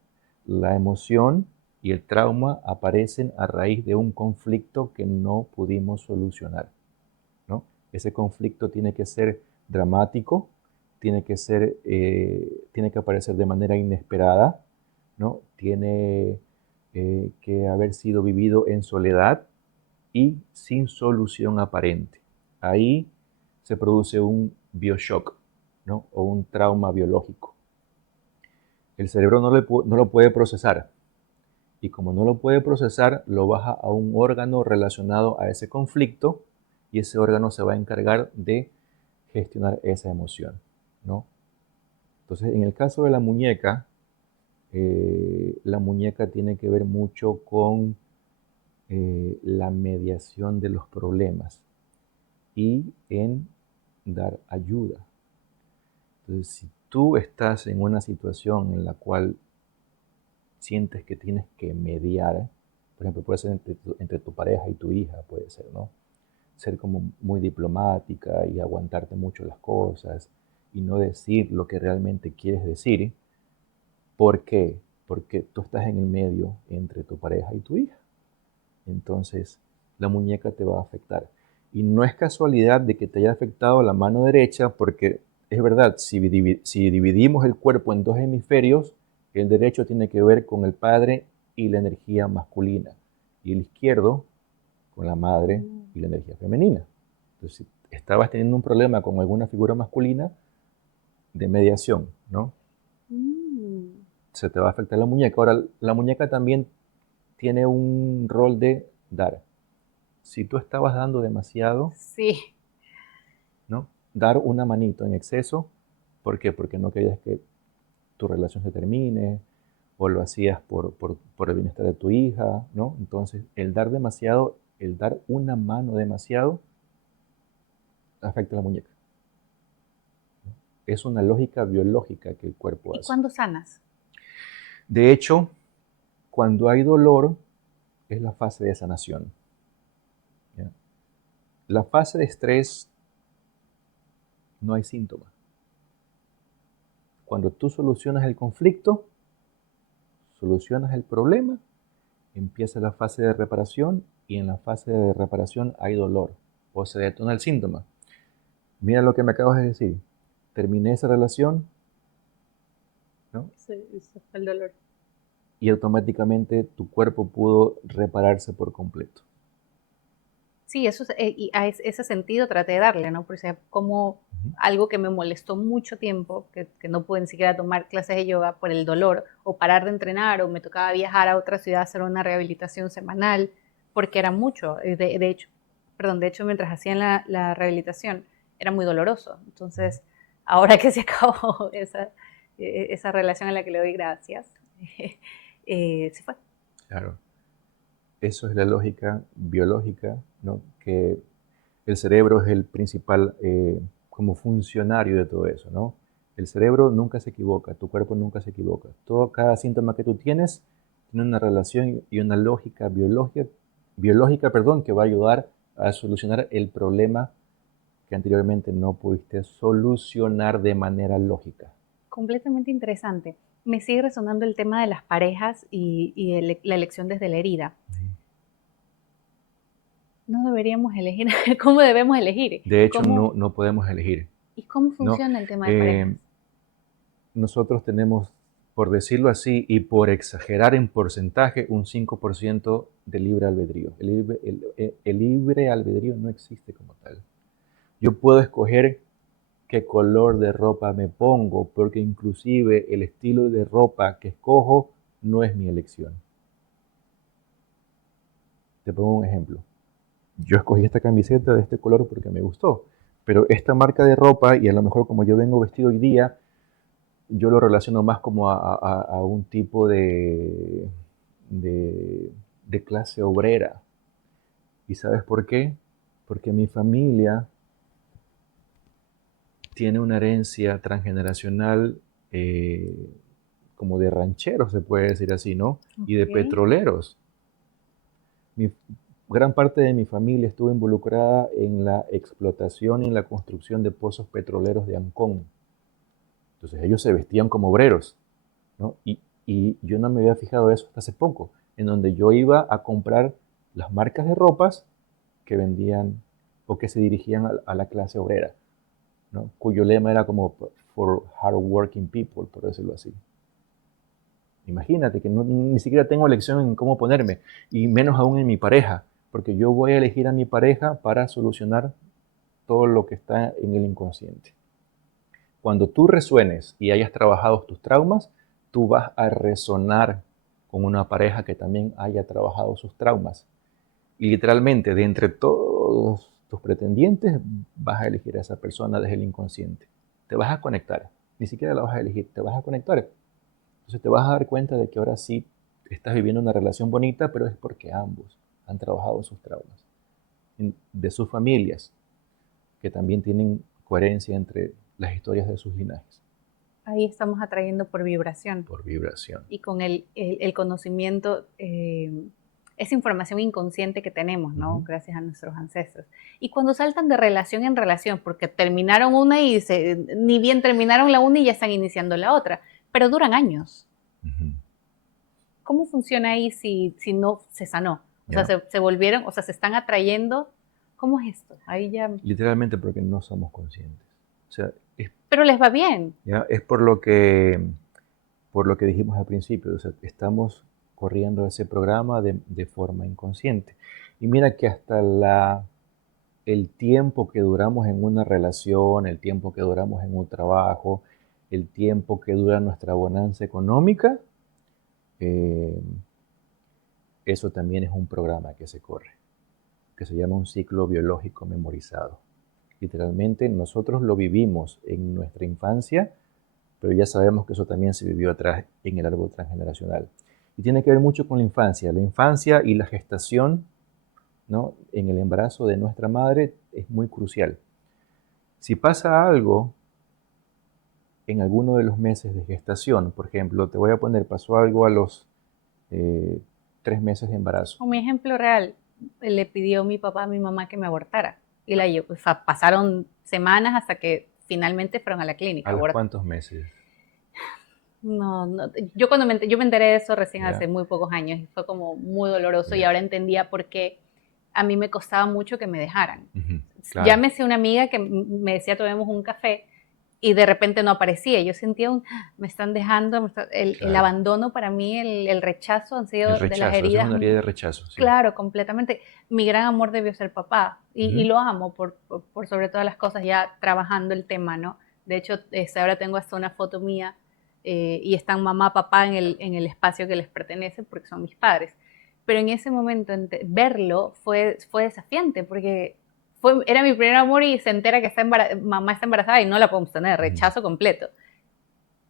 La emoción y el trauma aparecen a raíz de un conflicto que no pudimos solucionar, ¿no? Ese conflicto tiene que ser dramático, tiene que aparecer de manera inesperada, ¿no? Tiene que haber sido vivido en soledad y sin solución aparente. Ahí se produce un bioshock, ¿no? O un trauma biológico. El cerebro no lo puede procesar y como no lo puede procesar, lo baja a un órgano relacionado a ese conflicto y ese órgano se va a encargar de gestionar esa emoción, ¿no? Entonces, en el caso de la muñeca tiene que ver mucho con la mediación de los problemas. y en dar ayuda. Entonces, si tú estás en una situación en la cual sientes que tienes que mediar, por ejemplo, puede ser entre tu pareja y tu hija, puede ser, ¿no? Ser como muy diplomática y aguantarte mucho las cosas y no decir lo que realmente quieres decir. ¿Por qué? Porque tú estás en el medio entre tu pareja y tu hija. Entonces, la muñeca te va a afectar. Y no es casualidad de que te haya afectado la mano derecha, porque es verdad, si dividimos el cuerpo en dos hemisferios, el derecho tiene que ver con el padre y la energía masculina, y el izquierdo con la madre y la energía femenina. Entonces, si estabas teniendo un problema con alguna figura masculina, de mediación, ¿no? Mm. Se te va a afectar la muñeca. Ahora, la muñeca también tiene un rol de dar. Si tú estabas dando demasiado, Sí, ¿no? Dar una manito en exceso, ¿por qué? Porque no querías que tu relación se termine, o lo hacías por el bienestar de tu hija, ¿no? Entonces, el dar demasiado, el dar una mano demasiado, afecta a la muñeca. Es una lógica biológica que el cuerpo ¿y hace. cuándo sanas? De hecho, cuando hay dolor, es la fase de sanación. ¿Ya? La fase de estrés, no hay síntomas. Cuando tú solucionas el conflicto, solucionas el problema, empieza la fase de reparación y en la fase de reparación hay dolor o se detona el síntoma. Mira lo que me acabas de decir. Terminé esa relación, ¿no? Se fue el dolor. Y automáticamente tu cuerpo pudo repararse por completo. Sí, eso, y a ese sentido traté de darle, ¿no? Porque como algo que me molestó mucho tiempo, que no pude ni siquiera tomar clases de yoga por el dolor, o parar de entrenar, o me tocaba viajar a otra ciudad a hacer una rehabilitación semanal, porque era mucho. De hecho, perdón, de hecho, mientras hacían la rehabilitación, era muy doloroso. Entonces, ahora que se acabó esa relación a la que le doy gracias, se fue. Claro. Eso es la lógica biológica, ¿no? Que el cerebro es el principal como funcionario de todo eso, ¿no? El cerebro nunca se equivoca, tu cuerpo nunca se equivoca. Cada síntoma que tú tienes tiene una relación y una lógica biológica, perdón, que va a ayudar a solucionar el problema que anteriormente no pudiste solucionar de manera lógica. Completamente interesante. Me sigue resonando el tema de las parejas y la elección desde la herida. No deberíamos elegir. ¿Cómo debemos elegir? De hecho, ¿Cómo, no podemos elegir, ¿Y cómo ¿no? funciona el tema de parejas? Eh, Nosotros tenemos, por decirlo así, y por exagerar en porcentaje, un 5% de libre albedrío. El libre albedrío no existe como tal. Yo puedo escoger qué color de ropa me pongo, porque inclusive el estilo de ropa que escojo no es mi elección. Te pongo un ejemplo. Yo escogí esta camiseta de este color porque me gustó, pero esta marca de ropa, y a lo mejor como yo vengo vestido hoy día, yo lo relaciono más como a un tipo de, de clase obrera. ¿Y sabes por qué? Porque mi familia tiene una herencia transgeneracional como de rancheros, se puede decir así, ¿no? Y de Ok. petroleros. Mi, Gran parte de mi familia estuvo involucrada en la explotación y en la construcción de pozos petroleros de Ancón. Entonces ellos se vestían como obreros, ¿no? Y yo no me había fijado eso hasta hace poco, en donde yo iba a comprar las marcas de ropas que vendían o que se dirigían a la clase obrera, ¿no? Cuyo lema era como for hardworking people, por decirlo así. Imagínate que ni siquiera tengo elección en cómo ponerme, y menos aún en mi pareja, porque yo voy a elegir a mi pareja para solucionar todo lo que está en el inconsciente. Cuando tú resuenes y hayas trabajado tus traumas, tú vas a resonar con una pareja que también haya trabajado sus traumas. Y literalmente, de entre todos tus pretendientes, vas a elegir a esa persona desde el inconsciente. Te vas a conectar. Ni siquiera la vas a elegir, te vas a conectar. Entonces te vas a dar cuenta de que ahora sí estás viviendo una relación bonita, pero es porque ambos han trabajado sus traumas, de sus familias. que también tienen coherencia entre las historias de sus linajes. Ahí estamos atrayendo por vibración. Por vibración. Y con el conocimiento, esa información inconsciente que tenemos, ¿no? Gracias a nuestros ancestros. Y cuando saltan de relación en relación, porque terminaron una y ni bien terminaron la una y ya están iniciando la otra, pero duran años. ¿Cómo funciona ahí si no se sanó? O sea, se volvieron, o sea, se están atrayendo. ¿Cómo es esto? Ahí ya... Literalmente porque no somos conscientes. O sea, pero les va bien. ¿ya? Es por lo que dijimos al principio. O sea, estamos corriendo ese programa de forma inconsciente. Y mira que hasta el tiempo que duramos en una relación, el tiempo que duramos en un trabajo, el tiempo que dura nuestra bonanza económica, eso también es un programa que se corre, que se llama un ciclo biológico memorizado. Literalmente nosotros lo vivimos en nuestra infancia, pero ya sabemos que eso también se vivió atrás en el árbol transgeneracional. Y tiene que ver mucho con la infancia y la gestación, ¿no? En el embarazo de nuestra madre es muy crucial. Si pasa algo en alguno de los meses de gestación, por ejemplo, te voy a poner, pasó algo a los 3 meses de embarazo. Como mi ejemplo real, le pidió mi papá a mi mamá que me abortara. Y o sea, pasaron semanas hasta que finalmente fueron a la clínica. ¿A los cuántos meses? No, yo me enteré de eso recién hace muy pocos años y fue como muy doloroso y ahora entendía por qué a mí me costaba mucho que me dejaran. Claro. Llámese una amiga que me decía tomemos un café y de repente no aparecía. Yo sentía me están dejando, el abandono para mí, el rechazo han sido de las heridas. Es una herida de rechazo. Sí. Claro, completamente. Mi gran amor debió ser papá y lo amo por sobre todas las cosas, ya trabajando el tema, ¿no? De hecho, ahora tengo hasta una foto mía y están mamá, papá en el espacio que les pertenece porque son mis padres. Pero en ese momento verlo fue desafiante porque era mi primer amor y se entera que mamá está embarazada y no la podemos tener, rechazo completo.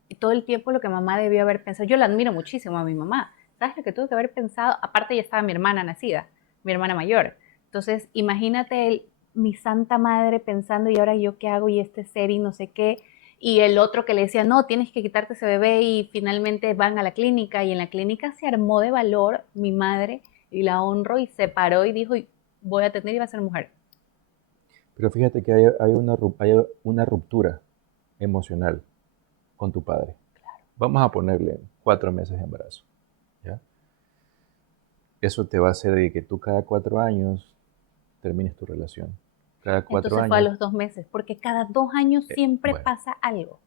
Y todo el tiempo lo que mamá debió haber pensado, yo la admiro muchísimo a mi mamá, ¿sabes lo que tuvo que haber pensado? Aparte ya estaba mi hermana nacida, mi hermana mayor. Entonces imagínate mi santa madre pensando y ahora yo qué hago y este ser y no sé qué. Y el otro que le decía, no, tienes que quitarte ese bebé y finalmente van a la clínica y en la clínica se armó de valor mi madre y la honró y se paró y dijo, voy a tener y va a ser mujer. Pero fíjate que hay una ruptura emocional con tu padre. Claro. Vamos a ponerle 4 meses de embarazo. ¿Ya? Eso te va a hacer de que tú cada 4 años termines tu relación. Cada 4 Entonces años. fue a los 2 meses, porque cada 2 años siempre pasa algo.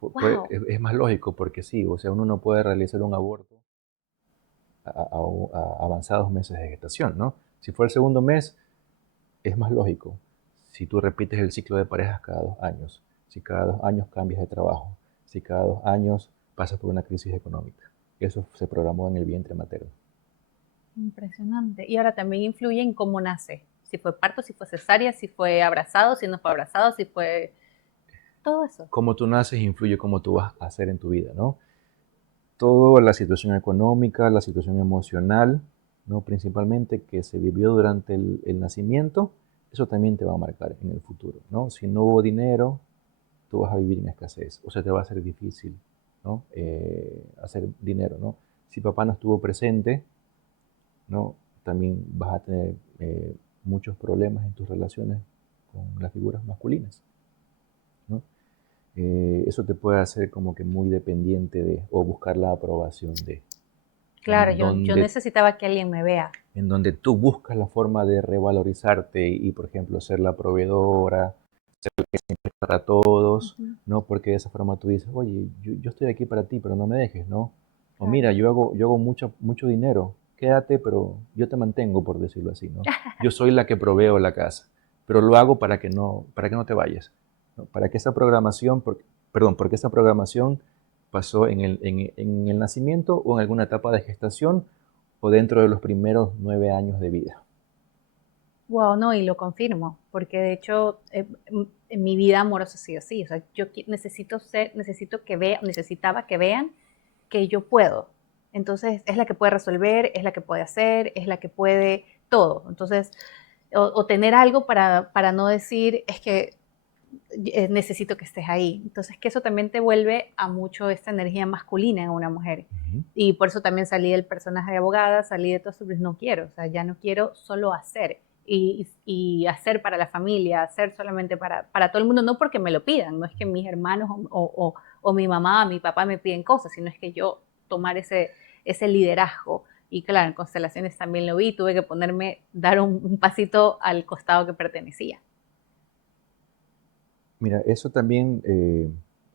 Wow. Es más lógico porque sí, o sea, uno no puede realizar un aborto a avanzados meses de gestación, ¿no? Si fue el segundo mes, es más lógico. Si tú repites el ciclo de parejas cada 2 años, si cada 2 años cambias de trabajo, si cada 2 años pasas por una crisis económica. Eso se programó en el vientre materno. Impresionante. Y ahora también influye en cómo nace. Si fue parto, si fue cesárea, si fue abrazado, si no fue abrazado, si fue... todo eso. Cómo tú naces influye cómo tú vas a hacer en tu vida, ¿no? Toda la situación económica, la situación emocional, ¿no? Principalmente que se vivió durante el nacimiento, eso también te va a marcar en el futuro, ¿no? Si no hubo dinero, tú vas a vivir en escasez, o sea, te va a ser difícil, ¿no? Hacer dinero, ¿no? Si papá no estuvo presente, ¿no? También vas a tener muchos problemas en tus relaciones con las figuras masculinas, ¿no? Eso te puede hacer como que muy dependiente de, o buscar la aprobación de. Claro, yo necesitaba que alguien me vea. En donde tú buscas la forma de revalorizarte y por ejemplo, ser la proveedora, ser la que siempre es para todos, ¿no? Porque de esa forma tú dices, oye, yo estoy aquí para ti, pero no me dejes, ¿no? O mira, yo hago mucho dinero, quédate, pero yo te mantengo, por decirlo así, ¿no? Yo soy la que proveo la casa, pero lo hago para que no te vayas, ¿no? Para que esa programación, porque esa programación pasó en el nacimiento o en alguna etapa de gestación o dentro de los primeros 9 años de vida. Wow, no, y lo confirmo, porque de hecho en mi vida amorosa ha sido así. O sea, yo necesitaba que vean que yo puedo. Entonces es la que puede resolver, es la que puede hacer, es la que puede todo. Entonces o tener algo para no decir, es que necesito que estés ahí. Entonces, que eso también te vuelve a mucho esta energía masculina en una mujer. Y por eso también salí del personaje de abogada, salí de todo esto, pues no quiero, o sea, ya no quiero solo hacer. Y hacer para la familia, hacer solamente para todo el mundo, no porque me lo pidan, no es que mis hermanos o mi mamá, mi papá me piden cosas, sino es que yo tomar ese liderazgo. Y claro, en Constelaciones también lo vi, tuve que dar un pasito al costado que pertenecía. Mira, eso también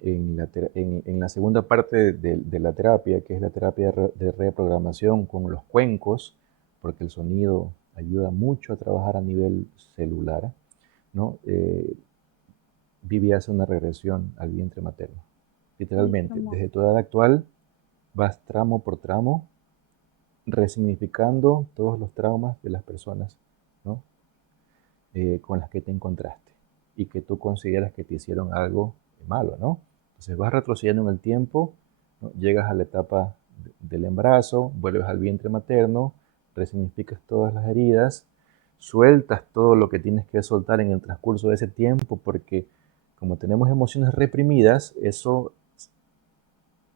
en la segunda parte de la terapia, que es la terapia de reprogramación con los cuencos, porque el sonido ayuda mucho a trabajar a nivel celular, ¿no? Vivi hace una regresión al vientre materno. Literalmente, desde tu edad actual vas tramo por tramo resignificando todos los traumas de las personas, ¿no? Con las que te encontraste y que tú consideras que te hicieron algo malo, ¿no? Entonces vas retrocediendo en el tiempo, ¿no? Llegas a la etapa del embarazo, vuelves al vientre materno, resignificas todas las heridas, sueltas todo lo que tienes que soltar en el transcurso de ese tiempo, porque como tenemos emociones reprimidas, eso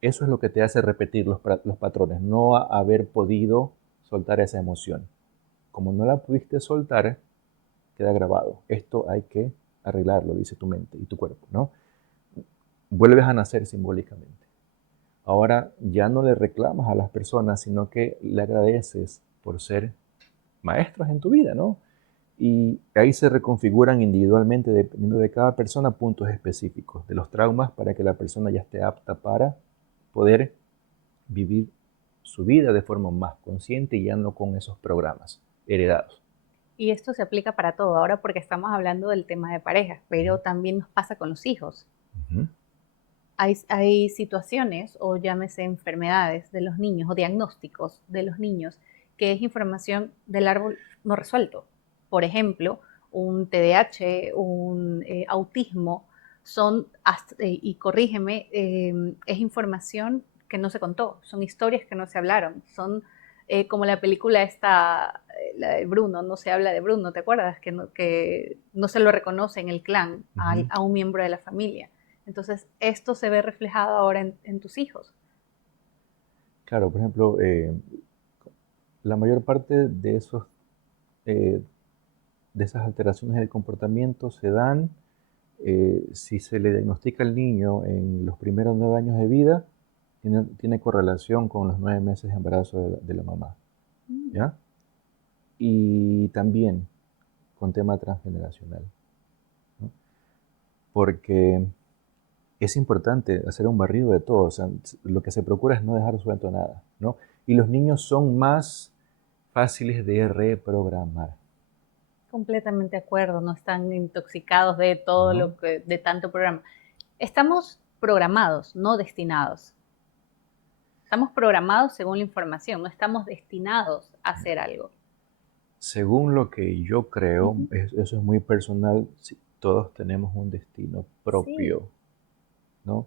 es lo que te hace repetir los patrones, no haber podido soltar esa emoción. Como no la pudiste soltar, queda grabado. Esto hay que arreglarlo, dice tu mente y tu cuerpo, ¿no? Vuelves a nacer simbólicamente. Ahora ya no le reclamas a las personas, sino que le agradeces por ser maestros en tu vida, ¿no? Y ahí se reconfiguran individualmente, dependiendo de cada persona, puntos específicos de los traumas para que la persona ya esté apta para poder vivir su vida de forma más consciente y ya no con esos programas heredados. Y esto se aplica para todo, ahora porque estamos hablando del tema de pareja, pero también nos pasa con los hijos. Hay situaciones, o llámese enfermedades de los niños, o diagnósticos de los niños, que es información del árbol no resuelto. Por ejemplo, un TDAH, un autismo, y corrígeme, es información que no se contó, son historias que no se hablaron, son como la película esta, la de Bruno, no se habla de Bruno, ¿te acuerdas? Que no se lo reconoce en el clan a un miembro de la familia. Entonces, esto se ve reflejado ahora en tus hijos. Claro, por ejemplo, la mayor parte eh, de esas alteraciones del comportamiento se dan si se le diagnostica al niño en los primeros 9 años de vida, tiene correlación con los 9 meses de embarazo de la mamá, ¿ya? Y también con tema transgeneracional, ¿no? Porque es importante hacer un barrido de todo, o sea, lo que se procura es no dejar suelto nada, ¿no? Y los niños son más fáciles de reprogramar. Completamente de acuerdo, no están intoxicados de todo ¿No? lo que, de tanto programa. Estamos programados, no destinados. Estamos programados según la información, no estamos destinados a hacer algo. Según lo que yo creo, eso es muy personal, sí, todos tenemos un destino Sí, propio, ¿no?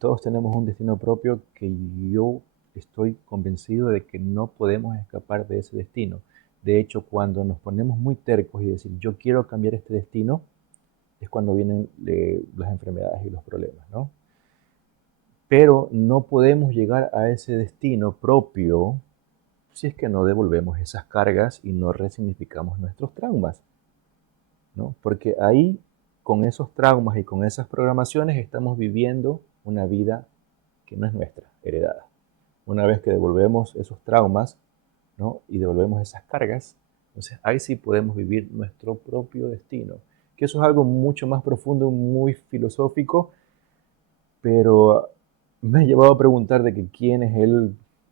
Todos tenemos un destino propio que yo estoy convencido de que no podemos escapar de ese destino. De hecho, cuando nos ponemos muy tercos y decir yo quiero cambiar este destino, es cuando vienen las enfermedades y los problemas, ¿no? Pero no podemos llegar a ese destino propio si es que no devolvemos esas cargas y no resignificamos nuestros traumas, ¿no? Porque ahí, con esos traumas y con esas programaciones, estamos viviendo una vida que no es nuestra, heredada. Una vez que devolvemos esos traumas, ¿no? Y devolvemos esas cargas, entonces ahí sí podemos vivir nuestro propio destino. Que eso es algo mucho más profundo, muy filosófico, pero me ha llevado a preguntar de que quién es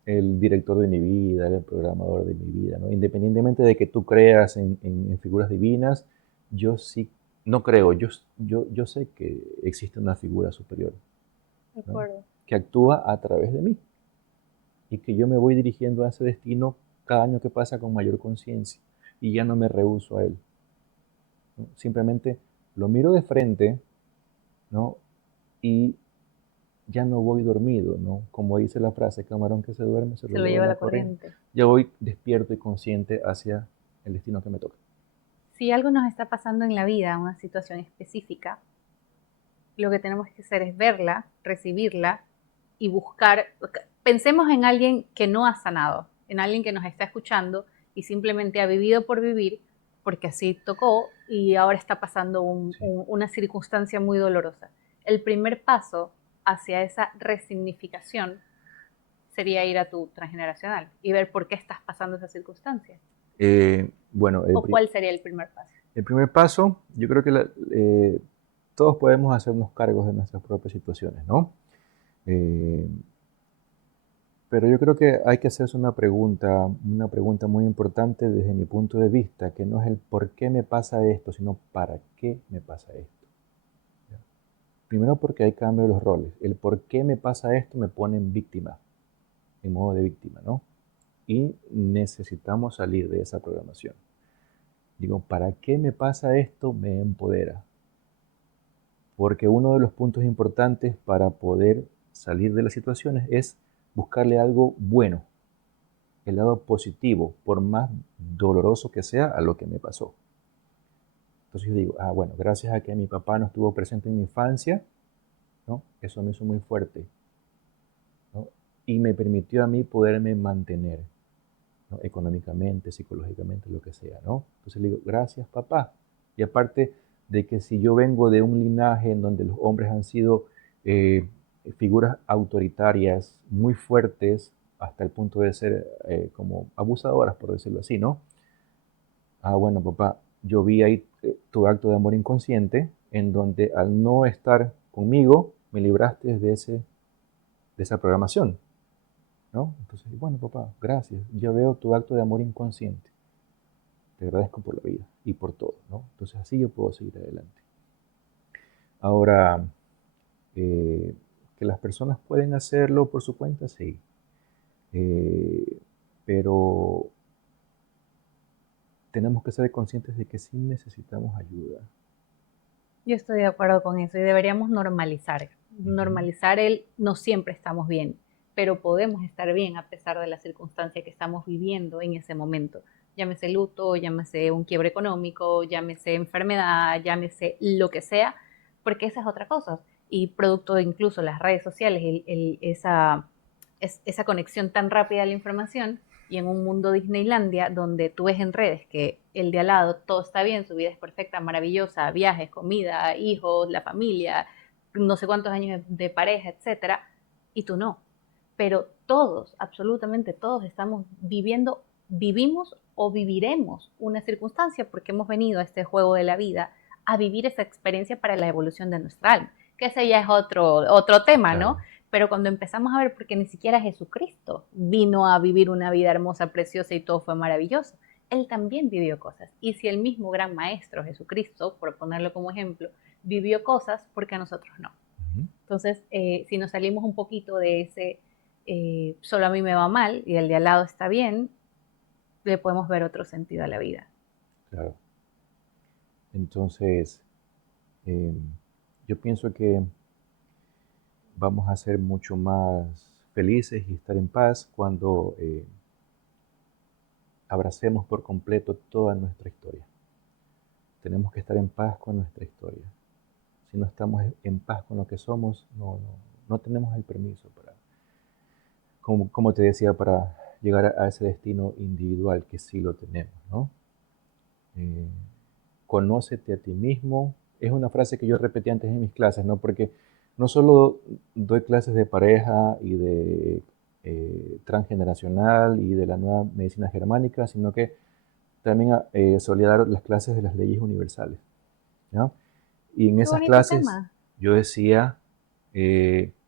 el director de mi vida, el programador de mi vida, ¿no? Independientemente de que tú creas en figuras divinas, yo sí, no creo, yo sé que existe una figura superior, de ¿no? acuerdo. Que actúa a través de mí y que yo me voy dirigiendo a ese destino cada año que pasa con mayor conciencia y ya no me rehúso a él, ¿no? Simplemente lo miro de frente, ¿no? Y ya no voy dormido, ¿no? Como dice la frase, camarón que se duerme se Se lo lo lleva lleva la la corriente. corriente. Ya voy despierto y consciente hacia el destino que me toca. Si algo nos está pasando en la vida, una situación específica, lo que tenemos que hacer es verla, recibirla y buscar. Pensemos en alguien que no ha sanado, en alguien que nos está escuchando y simplemente ha vivido por vivir porque así tocó y ahora está pasando Sí. una circunstancia muy dolorosa. El primer paso hacia esa resignificación sería ir a tu transgeneracional y ver por qué estás pasando esa circunstancia. Bueno, ¿O cuál sería el primer paso? el primer paso, yo creo que todos podemos hacernos cargos de nuestras propias situaciones, ¿no? Eh, pero yo creo que hay que hacerse una pregunta muy importante desde mi punto de vista, que no es el por qué me pasa esto, sino para qué me pasa esto. ¿Ya? Primero porque hay cambio de los roles. El por qué me pasa esto me pone en víctima, en modo de víctima, ¿no? Y necesitamos salir de esa programación. Digo, ¿para qué me pasa esto? Me empodera. Porque uno de los puntos importantes para poder salir de las situaciones es buscarle algo bueno, el lado positivo, por más doloroso que sea a lo que me pasó. Entonces yo digo, bueno, gracias a que mi papá no estuvo presente en mi infancia, ¿no? Eso me hizo muy fuerte, ¿no? Y me permitió a mí poderme mantener, ¿no? Económicamente, psicológicamente, lo que sea, ¿no? Entonces le digo, gracias papá. Y aparte de que si yo vengo de un linaje en donde los hombres han sido eh, figuras autoritarias muy fuertes, hasta el punto de ser como abusadoras, por decirlo así, ¿no? Bueno, papá, yo vi ahí tu acto de amor inconsciente, en donde al no estar conmigo, me libraste de esa programación, ¿no? Entonces, bueno, papá, gracias. Yo veo tu acto de amor inconsciente. Te agradezco por la vida y por todo, ¿no? Entonces, así yo puedo seguir adelante. Ahora, eh, que las personas pueden hacerlo por su cuenta, sí. Eh, pero tenemos que ser conscientes de que sí necesitamos ayuda. Yo estoy de acuerdo con eso y deberíamos Ujú. normalizar el no siempre estamos bien, pero podemos estar bien a pesar de la circunstancia que estamos viviendo en ese momento. Llámese luto, llámese un quiebre económico, llámese enfermedad, llámese lo que sea, porque esa es otra cosa. Y producto de incluso las redes sociales, esa conexión tan rápida a la información, y en un mundo Disneylandia donde tú ves en redes que el de al lado todo está bien, su vida es perfecta, maravillosa, viajes, comida, hijos, la familia, no sé cuántos años de pareja, etcétera, y tú no. Pero todos, absolutamente todos, estamos vivimos o viviremos una circunstancia porque hemos venido a este juego de la vida a vivir esa experiencia para la evolución de nuestra alma, que ese ya es otro tema, ¿no? Claro. Pero cuando empezamos a ver, porque ni siquiera Jesucristo vino a vivir una vida hermosa, preciosa y todo fue maravilloso, él también vivió cosas. Y si el mismo gran maestro Jesucristo, por ponerlo como ejemplo, vivió cosas, ¿por qué nosotros no? Ujú. Entonces, si nos salimos un poquito de ese solo a mí me va mal y el de al lado está bien, le podemos ver otro sentido a la vida. Claro. Entonces, eh, yo pienso que vamos a ser mucho más felices y estar en paz cuando abracemos por completo toda nuestra historia. Tenemos que estar en paz con nuestra historia. Si no estamos en paz con lo que somos, no tenemos el permiso para, como te decía, para llegar a ese destino individual que sí lo tenemos, ¿no? Eh, Conócete a ti mismo. Es una frase que yo repetí antes en mis clases, ¿no? Porque no solo doy clases de pareja y de transgeneracional y de la nueva medicina germánica, sino que también solía dar las clases de las leyes universales, ¿no? Y en Qué esas bonito clases tema. yo decía,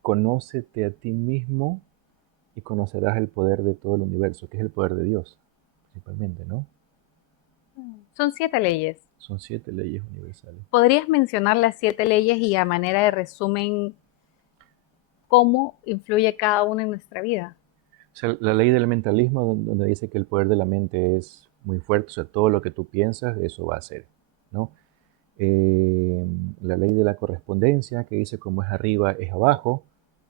conócete a ti mismo y conocerás el poder de todo el universo, que es el poder de Dios, principalmente, ¿no? Son 7 leyes. Son 7 leyes universales. ¿Podrías mencionar las 7 leyes y a manera de resumen cómo influye cada una en nuestra vida? O sea, la ley del mentalismo, donde dice que el poder de la mente es muy fuerte, o sea, todo lo que tú piensas, eso va a ser, ¿no? Eh, la ley de la correspondencia, que dice como es arriba, es abajo,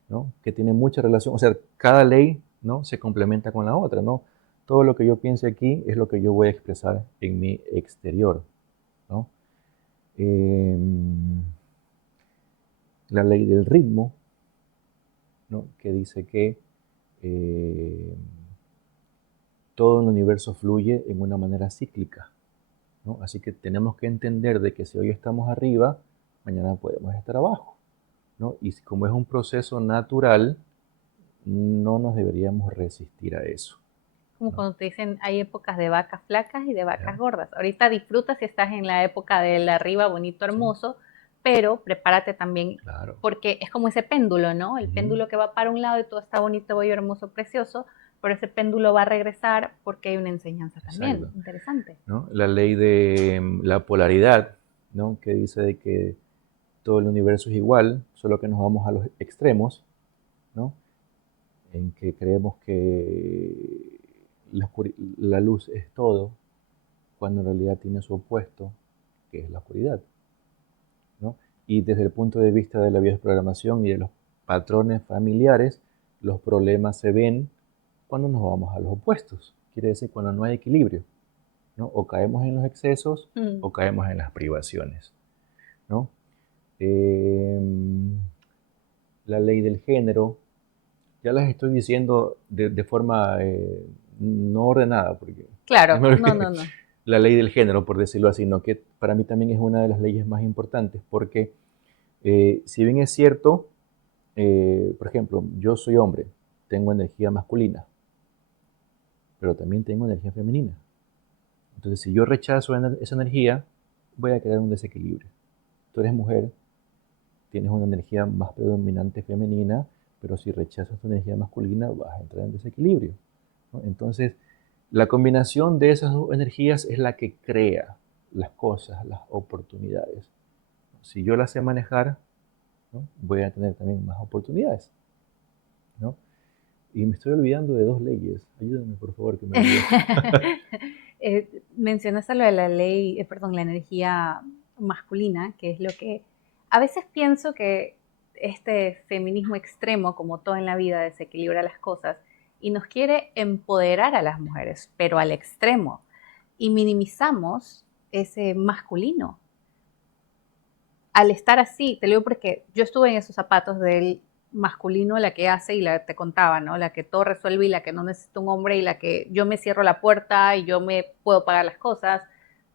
¿no? Que tiene mucha relación, o sea, cada ley, ¿no? Se complementa con la otra, ¿no? Todo lo que yo piense aquí es lo que yo voy a expresar en mi exterior. La ley del ritmo, ¿no? Que dice que eh, todo el universo fluye en una manera cíclica, ¿no? Así que tenemos que entender de que si hoy estamos arriba, mañana podemos estar abajo, ¿no? Y como es un proceso natural, no nos deberíamos resistir a eso, Como ¿no? cuando te dicen hay épocas de vacas flacas y de vacas ¿Ya? gordas. Ahorita disfruta si estás en la época del arriba bonito, Sí, hermoso, pero prepárate también claro. porque es como ese péndulo, ¿no? El Ujú. péndulo que va para un lado y todo está bonito, bello, hermoso, precioso, pero ese péndulo va a regresar porque hay una enseñanza también Exacto, interesante. ¿no? La ley de la polaridad, ¿no? Que dice de que todo el universo es igual, solo que nos vamos a los extremos, ¿no? En que creemos que la luz es todo, cuando en realidad tiene su opuesto, que es la oscuridad, ¿no? Y desde el punto de vista de la bioprogramación y de los patrones familiares, los problemas se ven cuando nos vamos a los opuestos, quiere decir cuando no hay equilibrio, ¿no? O caemos en los excesos Mm. o caemos en las privaciones, ¿no? Eh, la ley del género, ya las estoy diciendo de forma no ordenada, porque Claro, no, no, no. la ley del género, por decirlo así, ¿no? Que para mí también es una de las leyes más importantes, porque si bien es cierto, por ejemplo, yo soy hombre, tengo energía masculina, pero también tengo energía femenina. Entonces, si yo rechazo esa energía, voy a crear un desequilibrio. Tú eres mujer, tienes una energía más predominante femenina, pero si rechazas tu energía masculina, vas a entrar en desequilibrio, ¿no? Entonces, la combinación de esas dos energías es la que crea las cosas, las oportunidades. Si yo las sé manejar, ¿no? Voy a tener también más oportunidades, ¿no? Y me estoy olvidando de dos leyes. Ayúdenme, por favor, que me olvido. Mencionaste lo de la ley, perdón, la energía masculina, que es lo que a veces pienso que este feminismo extremo, como todo en la vida, desequilibra las cosas y nos quiere empoderar a las mujeres, pero al extremo, y minimizamos ese masculino. Al estar así, te lo digo porque yo estuve en esos zapatos del masculino, la que hace y la que te contaba, ¿no? La que todo resuelve y la que no necesita un hombre y la que yo me cierro la puerta y yo me puedo pagar las cosas,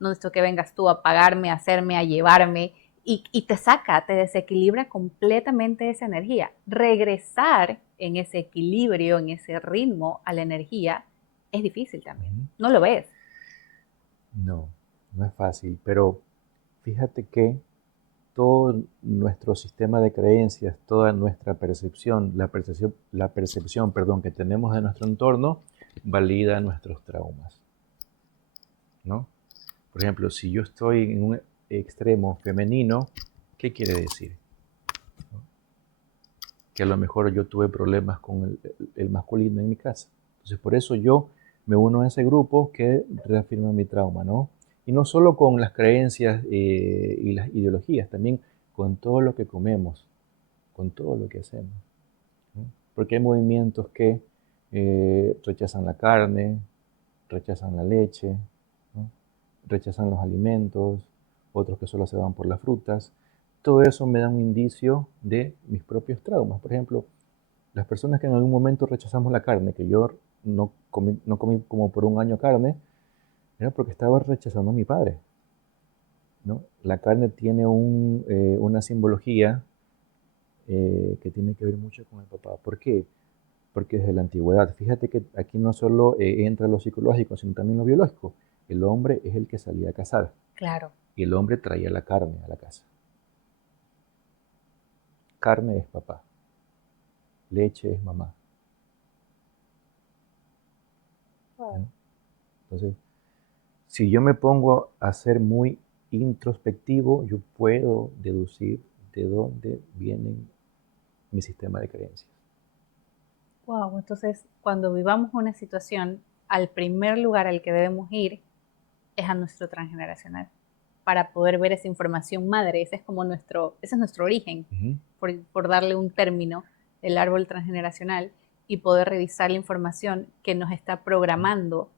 no necesito que vengas tú a pagarme, a hacerme, a llevarme y te saca, te desequilibra completamente esa energía. Regresar en ese equilibrio, en ese ritmo a la energía es difícil también. Ujú. No lo ves. No, no es fácil, pero fíjate que todo nuestro sistema de creencias, toda nuestra percepción, perdón, que tenemos de nuestro entorno, valida nuestros traumas, ¿no? Por ejemplo, si yo estoy en un extremo femenino, ¿qué quiere decir? Que a lo mejor yo tuve problemas con el masculino en mi casa. Entonces, por eso yo me uno a ese grupo que reafirma mi trauma, ¿no? Y no solo con las creencias y las ideologías, también con todo lo que comemos, con todo lo que hacemos, ¿no? Porque hay movimientos que rechazan la carne, rechazan la leche, ¿no? Rechazan los alimentos, otros que solo se van por las frutas. Todo eso me da un indicio de mis propios traumas. Por ejemplo, las personas que en algún momento rechazamos la carne, que yo no comí como por un año carne, era porque estaba rechazando a mi padre, ¿no? La carne tiene una simbología que tiene que ver mucho con el papá. ¿Por qué? Porque desde la antigüedad, fíjate que aquí no solo entra lo psicológico, sino también lo biológico. El hombre es el que salía a cazar Claro. y el hombre traía la carne a la casa. Carne es papá, leche es mamá, ¿no? Entonces, si yo me pongo a ser muy introspectivo, yo puedo deducir de dónde viene mi sistema de creencias. Wow, entonces cuando vivamos una situación, al primer lugar al que debemos ir es a nuestro transgeneracional para poder ver esa información madre. Ese es nuestro origen, Ujú. por darle un término, el árbol transgeneracional, y poder revisar la información que nos está programando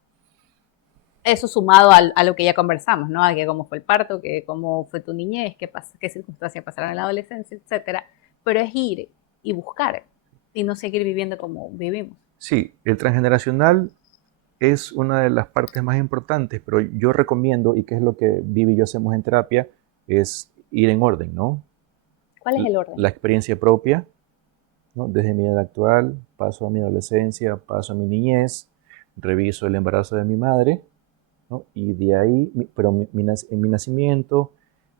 eso sumado a lo que ya conversamos, ¿no? A que cómo fue el parto, que cómo fue tu niñez, qué circunstancias pasaron en la adolescencia, etcétera. Pero es ir y buscar y no seguir viviendo como vivimos. Sí, el transgeneracional es una de las partes más importantes, pero yo recomiendo, y que es lo que Vivi y yo hacemos en terapia, es ir en orden, ¿no? ¿Cuál es el orden? La experiencia propia, ¿no? Desde mi edad actual, paso a mi adolescencia, paso a mi niñez, reviso el embarazo de mi madre, ¿no? Y de ahí, pero en mi nacimiento,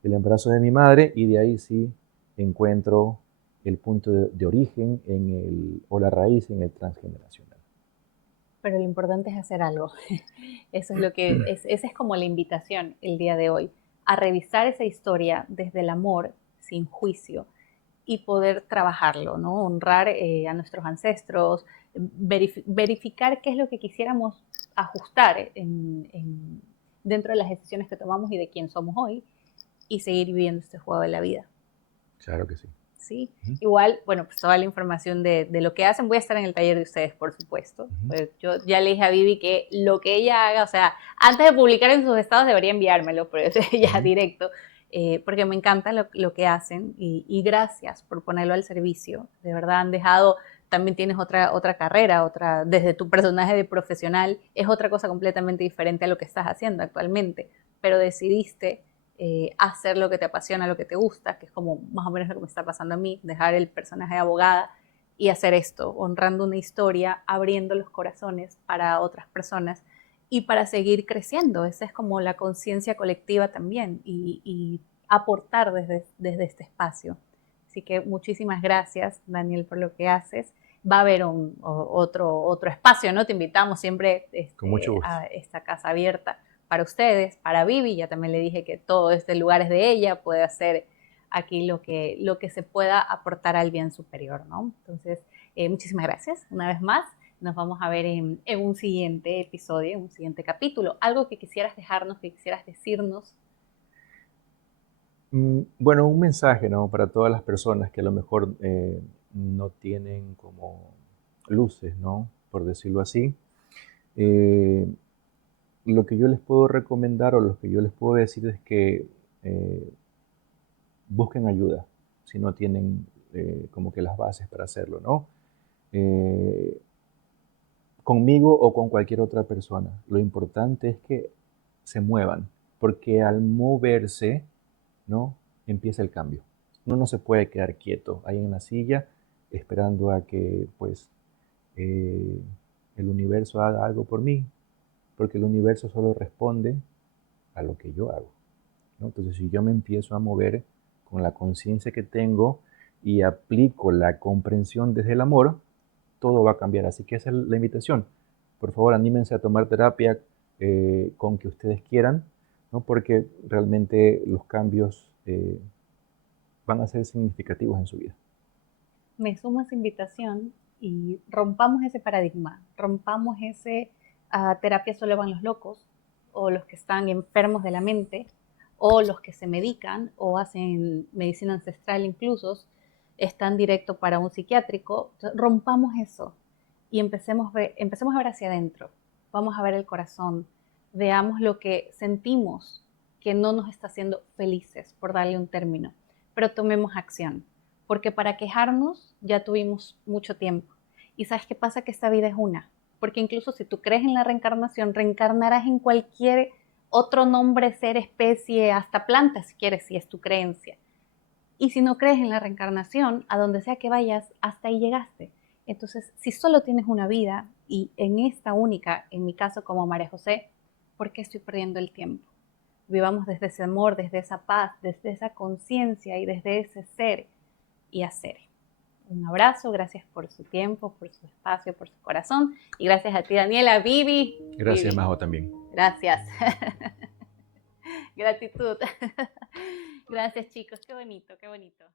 el embarazo de mi madre, y de ahí sí encuentro el punto de origen o la raíz en el transgeneracional. Pero lo importante es hacer algo. Eso es lo que esa es como la invitación el día de hoy, a revisar esa historia desde el amor, sin juicio, y poder trabajarlo, ¿no? Honrar a nuestros ancestros, verificar qué es lo que quisiéramos ajustar dentro de las decisiones que tomamos y de quién somos hoy, y seguir viviendo este juego de la vida. Claro que sí. ¿Sí? Igual, bueno, pues toda la información de lo que hacen voy a estar en el taller de ustedes, por supuesto. Pues yo ya le dije a Vivi que lo que ella haga, o sea, antes de publicar en sus estados debería enviármelo, pero ya directo, porque me encanta lo que hacen y gracias por ponerlo al servicio. De verdad han dejado, también tienes otra carrera, desde tu personaje de profesional, es otra cosa completamente diferente a lo que estás haciendo actualmente, pero decidiste hacer lo que te apasiona, lo que te gusta, que es como más o menos lo que me está pasando a mí, dejar el personaje de abogada y hacer esto, honrando una historia, abriendo los corazones para otras personas y para seguir creciendo. Esa es como la conciencia colectiva también y aportar desde este espacio. Así que muchísimas gracias, Daniel, por lo que haces. Va a haber otro espacio, ¿no? Te invitamos siempre Con mucho gusto. a esta casa abierta para ustedes, para Vivi. Ya también le dije que todo este lugar es de ella, puede hacer aquí lo que se pueda aportar al bien superior, ¿no? Entonces, muchísimas gracias una vez más. Nos vamos a ver en un siguiente episodio, en un siguiente capítulo. Algo que quisieras dejarnos, que quisieras decirnos. Bueno, un mensaje, ¿no? Para todas las personas que a lo mejor no tienen como luces, ¿no? Por decirlo así. Eh, lo que yo les puedo recomendar o lo que yo les puedo decir es que busquen ayuda si no tienen como que las bases para hacerlo, ¿no? Eh, conmigo o con cualquier otra persona. Lo importante es que se muevan, porque al moverse, ¿no? Empieza el cambio. Uno no se puede quedar quieto ahí en la silla esperando a que pues eh, el universo haga algo por mí, porque el universo solo responde a lo que yo hago, ¿no? Entonces, si yo me empiezo a mover con la conciencia que tengo y aplico la comprensión desde el amor, todo va a cambiar. Así que esa es la invitación. Por favor, anímense a tomar terapia con que ustedes quieran, ¿no? Porque realmente los cambios van a ser significativos en su vida. Me sumo a esa invitación y rompamos ese paradigma, rompamos ese terapia solo van los locos o los que están enfermos de la mente o los que se medican o hacen medicina ancestral incluso, están directo para un psiquiátrico. Rompamos eso y empecemos a ver hacia adentro, vamos a ver el corazón, veamos lo que sentimos que no nos está haciendo felices, por darle un término, pero tomemos acción, porque para quejarnos ya tuvimos mucho tiempo. Y ¿sabes qué pasa? Que esta vida es una, porque incluso si tú crees en la reencarnación, reencarnarás en cualquier otro nombre, ser, especie, hasta planta si quieres, si es tu creencia. Y si no crees en la reencarnación, a donde sea que vayas, hasta ahí llegaste. Entonces, si solo tienes una vida, y en esta única, en mi caso como María José, ¿por qué estoy perdiendo el tiempo? Vivamos desde ese amor, desde esa paz, desde esa conciencia y desde ese ser y hacer. Un abrazo, gracias por su tiempo, por su espacio, por su corazón. Y gracias a ti, Daniela, Vivi. Gracias, Vivi. Majo, también. Gracias. Gratitud. Gracias, chicos. Qué bonito, qué bonito.